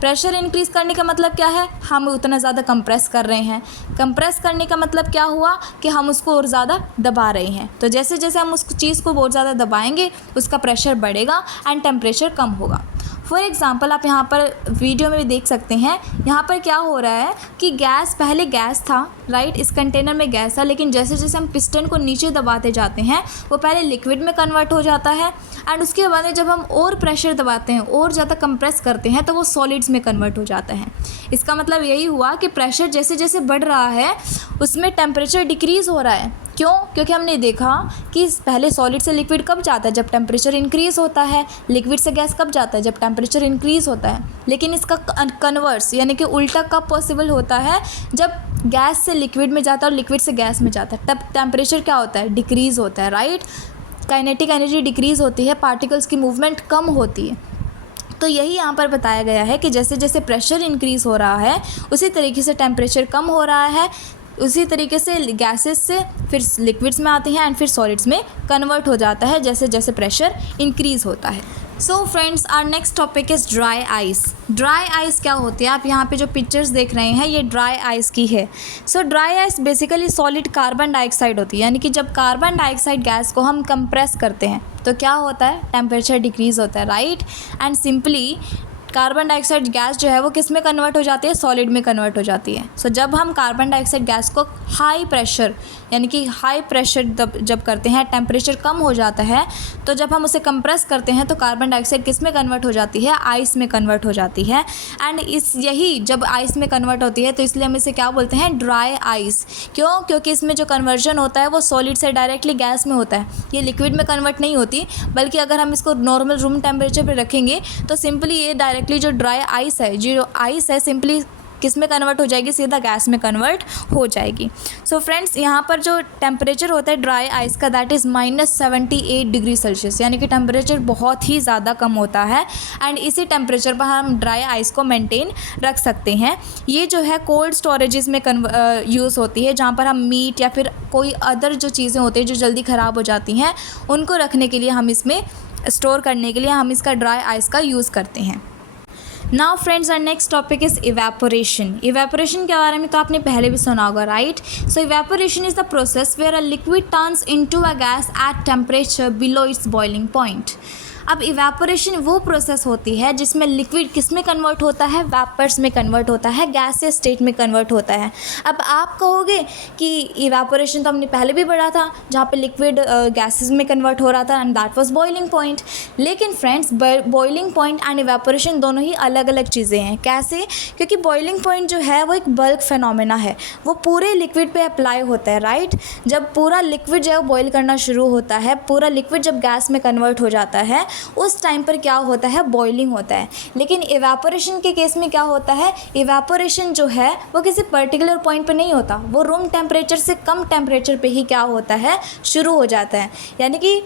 प्रेशर इंक्रीज़ करने का मतलब क्या है, हम उतना ज़्यादा कंप्रेस कर रहे हैं। कंप्रेस करने का मतलब क्या हुआ कि हम उसको और ज़्यादा दबा रहे हैं। तो जैसे जैसे हम उस चीज़ को बहुत ज़्यादा दबाएंगे उसका प्रेशर बढ़ेगा एंड टेम्परेचर कम होगा। फॉर एग्ज़ाम्पल आप यहाँ पर वीडियो में भी देख सकते हैं, यहाँ पर क्या हो रहा है कि गैस, पहले गैस था राइट, इस कंटेनर में गैस था, लेकिन जैसे जैसे हम पिस्टन को नीचे दबाते जाते हैं वो पहले लिक्विड में कन्वर्ट हो जाता है, एंड उसके बाद में जब हम और प्रेशर दबाते हैं और ज़्यादा कंप्रेस करते हैं तो वो सॉलिड्स में कन्वर्ट हो जाता है। इसका मतलब यही हुआ कि प्रेशर जैसे जैसे बढ़ रहा है उसमें टेम्परेचर डिक्रीज़ हो रहा है। क्यों? क्योंकि हमने देखा कि पहले सॉलिड से लिक्विड कब जाता है, जब टेम्परेचर इंक्रीज़ होता है। लिक्विड से गैस कब जाता है, जब टेम्परेचर इंक्रीज़ होता है। लेकिन इसका कन्वर्स यानी कि उल्टा कब पॉसिबल होता है, जब गैस से लिक्विड में जाता है और लिक्विड से गैस में जाता है, तब टेम्परेचर क्या होता है, डिक्रीज़ होता है राइट। काइनेटिक एनर्जी डिक्रीज़ होती है, पार्टिकल्स की मूवमेंट कम होती है। तो यही यहाँ पर बताया गया है कि जैसे जैसे प्रेशर इंक्रीज़ हो रहा है उसी तरीके से टेम्परेचर कम हो रहा है, उसी तरीके से गैसेस से फिर लिक्विड्स में आते हैं एंड फिर सॉलिड्स में कन्वर्ट हो जाता है जैसे जैसे प्रेशर इंक्रीज़ होता है। So friends, our next topic is dry ice. Dry ice क्या होती है? आप यहाँ पे जो पिक्चर्स देख रहे हैं ये ड्राई आइस की है। सो dry ice basically solid carbon dioxide होती है, यानी कि जब कार्बन डाइऑक्साइड गैस को हम कंप्रेस करते हैं तो क्या होता है, टेम्परेचर डिक्रीज़ होता है right. And simply carbon dioxide gas जो है वो किस में कन्वर्ट हो जाती है, सॉलिड में कन्वर्ट हो जाती है। सो जब हम कार्बन डाइऑक्साइड गैस को हाई प्रेशर यानी कि हाई प्रेशर जब करते हैं, टेम्परेचर कम हो जाता है, तो जब हम उसे कंप्रेस करते हैं तो कार्बन डाइऑक्साइड किस में कन्वर्ट हो जाती है, आइस में कन्वर्ट हो जाती है। एंड यही जब आइस में कन्वर्ट होती है तो इसलिए हम इसे क्या बोलते हैं, ड्राई आइस। क्यों? क्योंकि इसमें जो कन्वर्जन होता है वो सॉलिड से डायरेक्टली गैस में होता है, ये लिक्विड में कन्वर्ट नहीं होती। बल्कि अगर हम इसको नॉर्मल रूम टेम्परेचर पर रखेंगे तो सिंपली ये डायरेक्टली जो ड्राई आइस है, जो आइस है सिंपली किस में कन्वर्ट हो जाएगी, सीधा गैस में कन्वर्ट हो जाएगी। सो फ्रेंड्स, यहाँ पर जो टेम्परेचर होता है ड्राई आइस का दैट इज़ -78 डिग्री सेल्सियस, यानी कि टेम्परेचर बहुत ही ज़्यादा कम होता है। एंड इसी टेम्परेचर पर हम ड्राई आइस को मेंटेन रख सकते हैं। ये जो है कोल्ड स्टोरेजेस में यूज़ होती है, जहाँ पर हम मीट या फिर कोई अदर जो चीज़ें होती हैं जो जल्दी ख़राब हो जाती हैं उनको रखने के लिए, हम इसमें स्टोर करने के लिए हम इसका ड्राई आइस का यूज़ करते हैं। Now friends, our next topic is evaporation. Evaporation के बारे में तो आपने पहले भी सुना होगा right. So evaporation is the process where a liquid turns into a gas at temperature below its boiling point. अब इवेपोरेशन वो प्रोसेस होती है जिसमें लिक्विड किस में कन्वर्ट होता है, वेपर्स में कन्वर्ट होता है, गैसियस स्टेट में कन्वर्ट होता है। अब आप कहोगे कि इवेपोरेशन तो हमने पहले भी पढ़ा था जहाँ पे लिक्विड गैसेस में कन्वर्ट हो रहा था and that was boiling point. लेकिन friends, boiling point and evaporation दोनों ही अलग अलग चीज़ें हैं। कैसे? क्योंकि बॉइलिंग पॉइंट जो है वो एक बल्क फिनोमेना है, वो पूरे लिक्विड पे अप्लाई होता है राइट। जब पूरा लिक्विड जो है वो बॉइल करना शुरू होता है, पूरा लिक्विड जब गैस में कन्वर्ट हो जाता है उस टाइम पर क्या होता है, बॉइलिंग होता है। लेकिन इवेपोरेशन के केस में क्या होता है, इवेपोरेशन जो है वो किसी पर्टिकुलर पॉइंट पे नहीं होता, वो रूम टेम्परेचर से कम टेम्परेचर पे ही क्या होता है, शुरू हो जाता है। यानी कि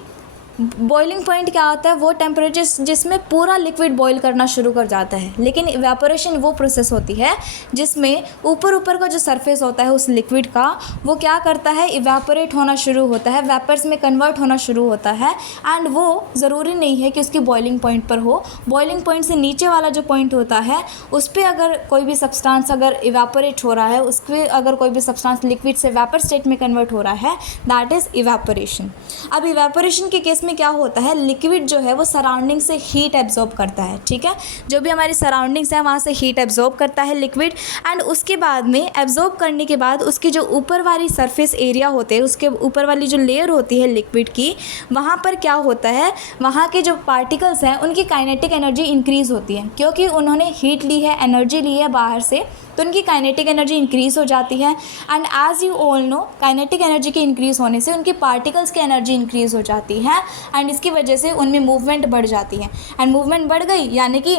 बॉइलिंग पॉइंट क्या होता है, वो टेम्परेचर जिसमें पूरा लिक्विड बॉईल करना शुरू कर जाता है। लेकिन इवेपोरेशन वो प्रोसेस होती है जिसमें ऊपर का जो सरफेस होता है उस लिक्विड का वो क्या करता है, इवेपोरेट होना शुरू होता है, वेपर्स में कन्वर्ट होना शुरू होता है। एंड वो ज़रूरी नहीं है कि उसकी बॉइलिंग पॉइंट पर हो, बॉइलिंग पॉइंट से नीचे वाला जो पॉइंट होता है उस पर अगर कोई भी सब्सटेंस अगर इवेपोरेट हो रहा है, उस पर अगर कोई भी सब्सटेंस लिक्विड से वेपर स्टेट में कन्वर्ट हो रहा है, दैट इज़ इवेपोरेशन। अब इवेपोरेशन के केस में क्या होता है, लिक्विड जो है वो सराउंडिंग से हीट एब्जॉर्ब करता है, ठीक है। जो भी हमारी सराउंडिंग्स है वहाँ से हीट एब्जॉर्ब करता है लिक्विड, एंड उसके बाद में एब्जॉर्ब करने के बाद उसकी जो ऊपर वाली सरफेस एरिया होते हैं, उसके ऊपर वाली जो लेयर होती है लिक्विड की, वहाँ पर क्या होता है, वहाँ के जो पार्टिकल्स हैं उनकी काइनेटिक एनर्जी इंक्रीज़ होती है, क्योंकि उन्होंने हीट ली है, एनर्जी ली है बाहर से, तो उनकी काइनेटिक एनर्जी इंक्रीज़ हो जाती है। And as you all know, kinetic energy के इंक्रीज़ होने से उनकी पार्टिकल्स की एनर्जी इंक्रीज़ हो जाती है एंड इसकी वजह से उनमें मूवमेंट बढ़ जाती है। एंड मूवमेंट बढ़ गई यानी कि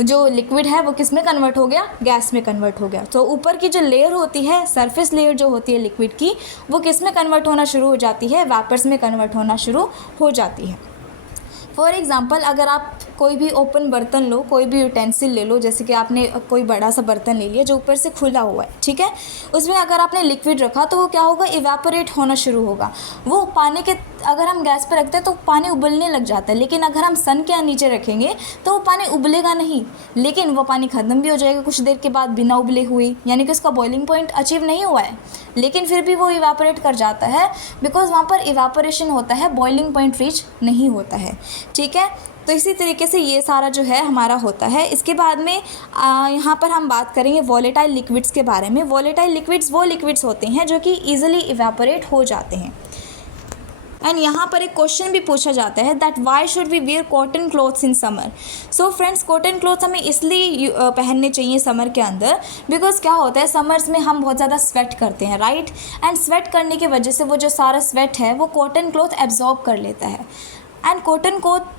जो लिक्विड है वो किस में कन्वर्ट हो गया, गैस में कन्वर्ट हो गया। तो ऊपर की जो लेयर होती है, सरफेस लेयर जो होती है लिक्विड की, वो किस में कन्वर्ट होना शुरू हो जाती है, वेपर्स में कन्वर्ट होना शुरू हो जाती है। फॉर एग्ज़ाम्पल, अगर आप कोई भी ओपन बर्तन लो, कोई भी यूटेंसिल ले लो, जैसे कि आपने कोई बड़ा सा बर्तन ले लिया जो ऊपर से खुला हुआ है, ठीक है, उसमें अगर आपने लिक्विड रखा तो वो क्या होगा, इवेपोरेट होना शुरू होगा। वो पानी के, अगर हम गैस पर रखते हैं तो पानी उबलने लग जाता है, लेकिन अगर हम सन के नीचे रखेंगे तो वो पानी उबलेगा नहीं, लेकिन वो पानी ख़त्म भी हो जाएगा कुछ देर के बाद बिना उबले हुए, यानी कि उसका बॉइलिंग पॉइंट अचीव नहीं हुआ है, लेकिन फिर भी वो इवेपोरेट कर जाता है बिकॉज वहाँ पर इवेपोरेशन होता है, बॉइलिंग पॉइंट रीच नहीं होता है, ठीक है। तो इसी तरीके से ये सारा जो है हमारा होता है। इसके बाद में यहाँ पर हम बात करेंगे वॉलेटाइल लिक्विड्स के बारे में। वॉलेटाइल लिक्विड्स वो लिक्विड्स होते हैं जो कि ईजिली इवेपोरेट हो जाते हैं। एंड यहाँ पर एक क्वेश्चन भी पूछा जाता है that why should we wear cotton clothes in summer. So friends, cotton clothes हमें इसलिए पहनने चाहिए समर के अंदर, बिकॉज क्या होता है समर्स में हम बहुत ज़्यादा स्वेट करते हैं, राइट। एंड स्वेट करने की वजह से वो जो सारा स्वेट है वो कॉटन क्लॉथ एब्जॉर्ब कर लेता है। एंड कॉटन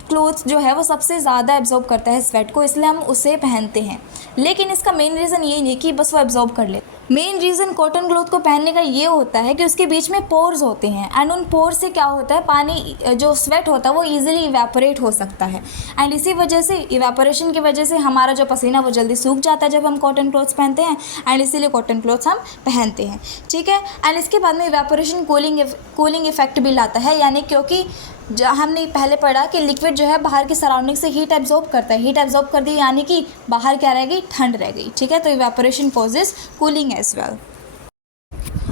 क्लॉथ जो है वो सबसे ज़्यादा एब्जॉर्ब करता है स्वेट को, इसलिए हम उसे पहनते हैं। लेकिन इसका मेन रीज़न ये नहीं कि बस वो एब्जॉर्ब कर ले। मेन रीज़न कॉटन क्लॉथ को पहनने का ये होता है कि उसके बीच में पोर्स होते हैं एंड उन पोर्स से क्या होता है, पानी जो स्वेट होता है वो ईजिली इवेपोरेट हो सकता है। एंड इसी वजह से इवेपोरेशन की वजह से हमारा जो पसीना वो जल्दी सूख जाता है जब हम कॉटन क्लॉथ्स पहनते हैं, एंड इसीलिए कॉटन क्लॉथ्स हम पहनते हैं, ठीक है। एंड इसके बाद में इवेपोरेशन कूलिंग इफेक्ट भी लाता है, यानी क्योंकि जो हमने पहले पढ़ा कि लिक्विड जो है बाहर की सराउंडिंग से हीट एब्जॉर्ब करता है, हीट एब्जॉर्ब कर दी यानी कि बाहर क्या रह गई, ठंड रह गई, ठीक है। तो evaporation causes cooling as well.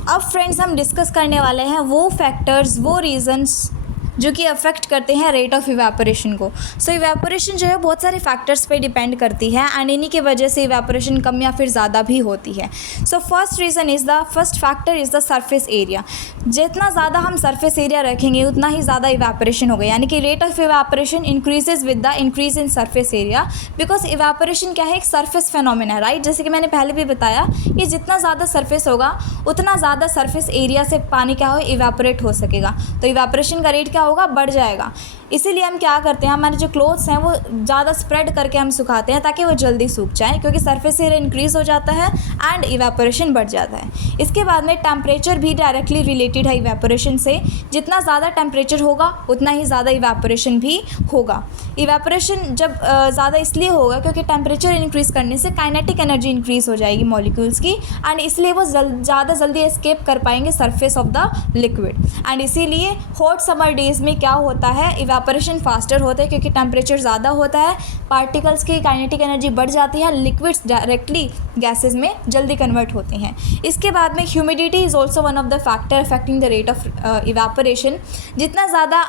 अब फ्रेंड्स हम डिस्कस करने वाले हैं वो फैक्टर्स, वो रीजंस जो कि अफेक्ट करते हैं रेट ऑफ इवेपोरेशन को। सो इवेपोरेशन जो है बहुत सारे फैक्टर्स पे डिपेंड करती है एंड इन्हीं की वजह से इवेपोरेशन कम या फिर ज़्यादा भी होती है। So first factor is the surface area. जितना ज़्यादा हम सरफेस एरिया रखेंगे उतना ही ज़्यादा इवेपोरेशन होगा, यानी कि rate of evaporation increases with the increase in surface area, because evaporation क्या है, एक सरफेस फेनोमेना है, राइट। जैसे कि मैंने पहले भी बताया कि जितना ज़्यादा सरफेस होगा उतना ज़्यादा सरफेस एरिया से पानी क्या हो, इवेपोरेट हो सकेगा, तो इवेपोरेशन का रेट क्या होगा, बढ़ जाएगा। इसीलिए हम क्या करते हैं, हमारे जो क्लोथ्स हैं वो ज़्यादा स्प्रेड करके हम सुखाते हैं ताकि वो जल्दी सूख जाए, क्योंकि सरफेस एरिया इंक्रीज़ हो जाता है एंड इवेपोरेशन बढ़ जाता है। इसके बाद में टेम्परेचर भी डायरेक्टली रिलेटेड है इवेपोरेशन से। जितना ज़्यादा टेम्परेचर होगा उतना ही ज़्यादा इवेपोरेशन भी होगा। इवेपोरेशन जब ज़्यादा इसलिए होगा क्योंकि टेम्परेचर इंक्रीज़ करने से काइनेटिक एनर्जी इंक्रीज़ हो जाएगी मॉलिक्यूल्स की, एंड इसलिए वो ज़्यादा जल्दी एस्केप कर पाएंगे surface of the liquid. And इसीलिए हॉट समर डेज में क्या होता है, इवेपोरेशन फास्टर होता है क्योंकि टेम्परेचर ज़्यादा होता है, पार्टिकल्स की काइनेटिक एनर्जी बढ़ जाती है, लिक्विड्स डायरेक्टली गैसेज में जल्दी कन्वर्ट होते हैं। इसके बाद में humidity is also one of the factor affecting the rate of evaporation. जितना ज़्यादा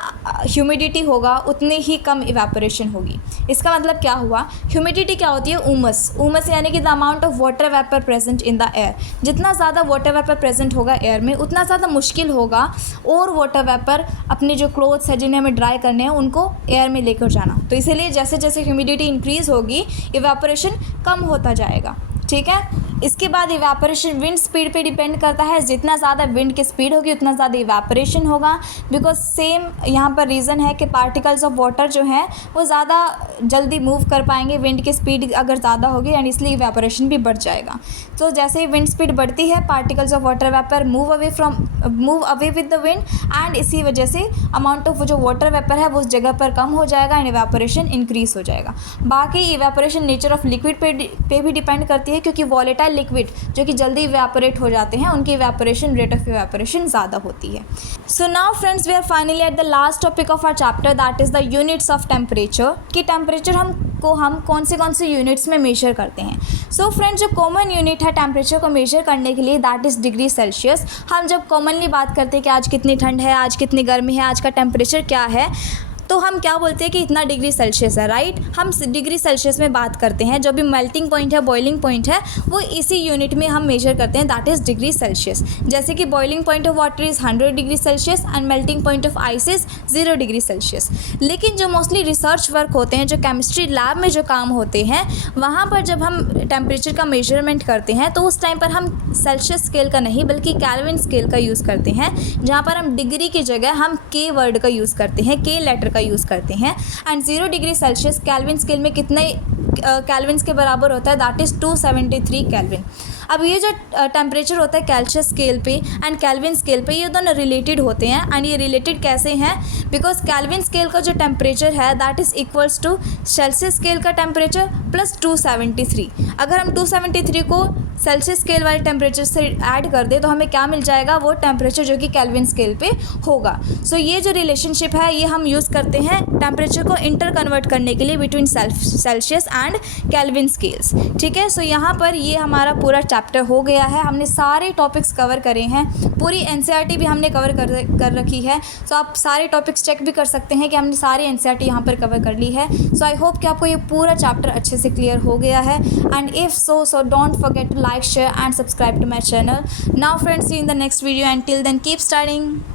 ह्यूमिडिटी होगा उतनी ही कम इवेपोरेशन होगी। इसका मतलब क्या हुआ, ह्यूमिडिटी क्या होती है, उमस यानी कि the amount of water vapour present in the air. जितना ज़्यादा वाटर वेपर प्रेजेंट होगा एयर में उतना ज़्यादा मुश्किल होगा और वाटर वेपर अपने जो क्लोथ्स है जिन्हें हमें ड्राई करने हैं उनको एयर में लेकर जाना। तो इसीलिए जैसे जैसे ह्यूमिडिटी इंक्रीज़ होगी इवेपोरेशन कम होता जाएगा, ठीक है। इसके बाद इवेपोरेशन विंड स्पीड पे डिपेंड करता है। जितना ज़्यादा विंड की स्पीड होगी उतना ज़्यादा इवेपोरेशन होगा, बिकॉज सेम यहाँ पर रीज़न है कि पार्टिकल्स ऑफ वाटर जो हैं वो ज़्यादा जल्दी मूव कर पाएंगे विंड की स्पीड अगर ज़्यादा होगी, एंड इसलिए इवेपोरेशन भी बढ़ जाएगा। तो जैसे ही विंड स्पीड बढ़ती है particles of water vapour move away with the wind, and इसी वजह से अमाउंट ऑफ जो वाटर वेपर है वो उस जगह पर कम हो जाएगा एंड इवेपोरेशन इंक्रीज हो जाएगा। बाकी इवेपोरेशन नेचर ऑफ लिक्विड पे भी डिपेंड करती है, क्योंकि वॉलेटाइल लिक्विड जो कि जल्दी इवेपोरेट हो जाते हैं उनकी इवेपोरेशन रेट ऑफ इवेपोरेशन ज़्यादा होती है। So now friends we are finally at the last topic of our chapter, that is the units of temperature. कि टेम्परेचर हम कौन से यूनिट्स में मेजर करते हैं। सो फ्रेंड्स जो कॉमन यूनिट है टेम्परेचर को मेजर करने के लिए दैट इज़ डिग्री सेल्सियस। हम जब कॉमनली बात करते हैं कि आज कितनी ठंड है, आज कितनी गर्मी है, आज का टेम्परेचर क्या है, तो हम क्या बोलते हैं कि इतना डिग्री सेल्सियस है, राइट। हम डिग्री सेल्सियस में बात करते हैं। जो भी मेल्टिंग पॉइंट है, बॉइलिंग पॉइंट है, वो इसी यूनिट में हम मेजर करते हैं, दैट इज़ डिग्री सेल्सियस। जैसे कि boiling point of water is 100 degree Celsius and melting point of ice is 0 degree Celsius. लेकिन जो मोस्टली रिसर्च वर्क होते हैं, जो केमिस्ट्री लैब में जो काम होते हैं, वहाँ पर जब हम टेम्परेचर का मेजरमेंट करते हैं तो उस टाइम पर हम सेल्सियस स्केल का नहीं बल्कि केल्विन स्केल का यूज़ करते हैं, जहाँ पर हम डिग्री की जगह हम के वर्ड का यूज़ करते हैं, के लेटर का यूज़ करते हैं। And 0 degree Celsius kelvin scale में कितने केल्विन्स के बराबर होता है, दैट इज़ 273 केल्विन। अब ये जो टेम्परेचर होता है केल्सियस स्केल पे एंड केल्विन स्केल पे, ये दोनों रिलेटेड होते हैं। एंड ये रिलेटेड कैसे हैं, बिकॉज केल्विन स्केल का जो टेम्परेचर है that is equals to Celsius scale का टेम्परेचर प्लस 273। अगर हम 273 को सेल्सियस स्केल वाले टेम्परेचर से ऐड कर दे तो हमें क्या मिल जाएगा, वो टेम्परेचर जो कि केल्विन स्केल पे होगा। सो ये जो रिलेशनशिप है ये हम यूज़ करते हैं टेम्परेचर को इंटर कन्वर्ट करने के लिए between Celsius and kelvin scales, ठीक है। सो यहाँ पर ये हमारा पूरा चैप्टर हो गया है। हमने सारे टॉपिक्स कवर करे हैं, पूरी एनसीईआरटी भी हमने कवर कर रखी है। सो आप सारे टॉपिक्स चेक भी कर सकते हैं कि हमने सारी एनसीईआरटी यहाँ पर कवर कर ली है। सो आई होप कि आपको ये पूरा चैप्टर अच्छे से क्लियर हो गया है। And if so don't forget to like, share and subscribe to my channel. Now friends, see in the next video and till then keep studying.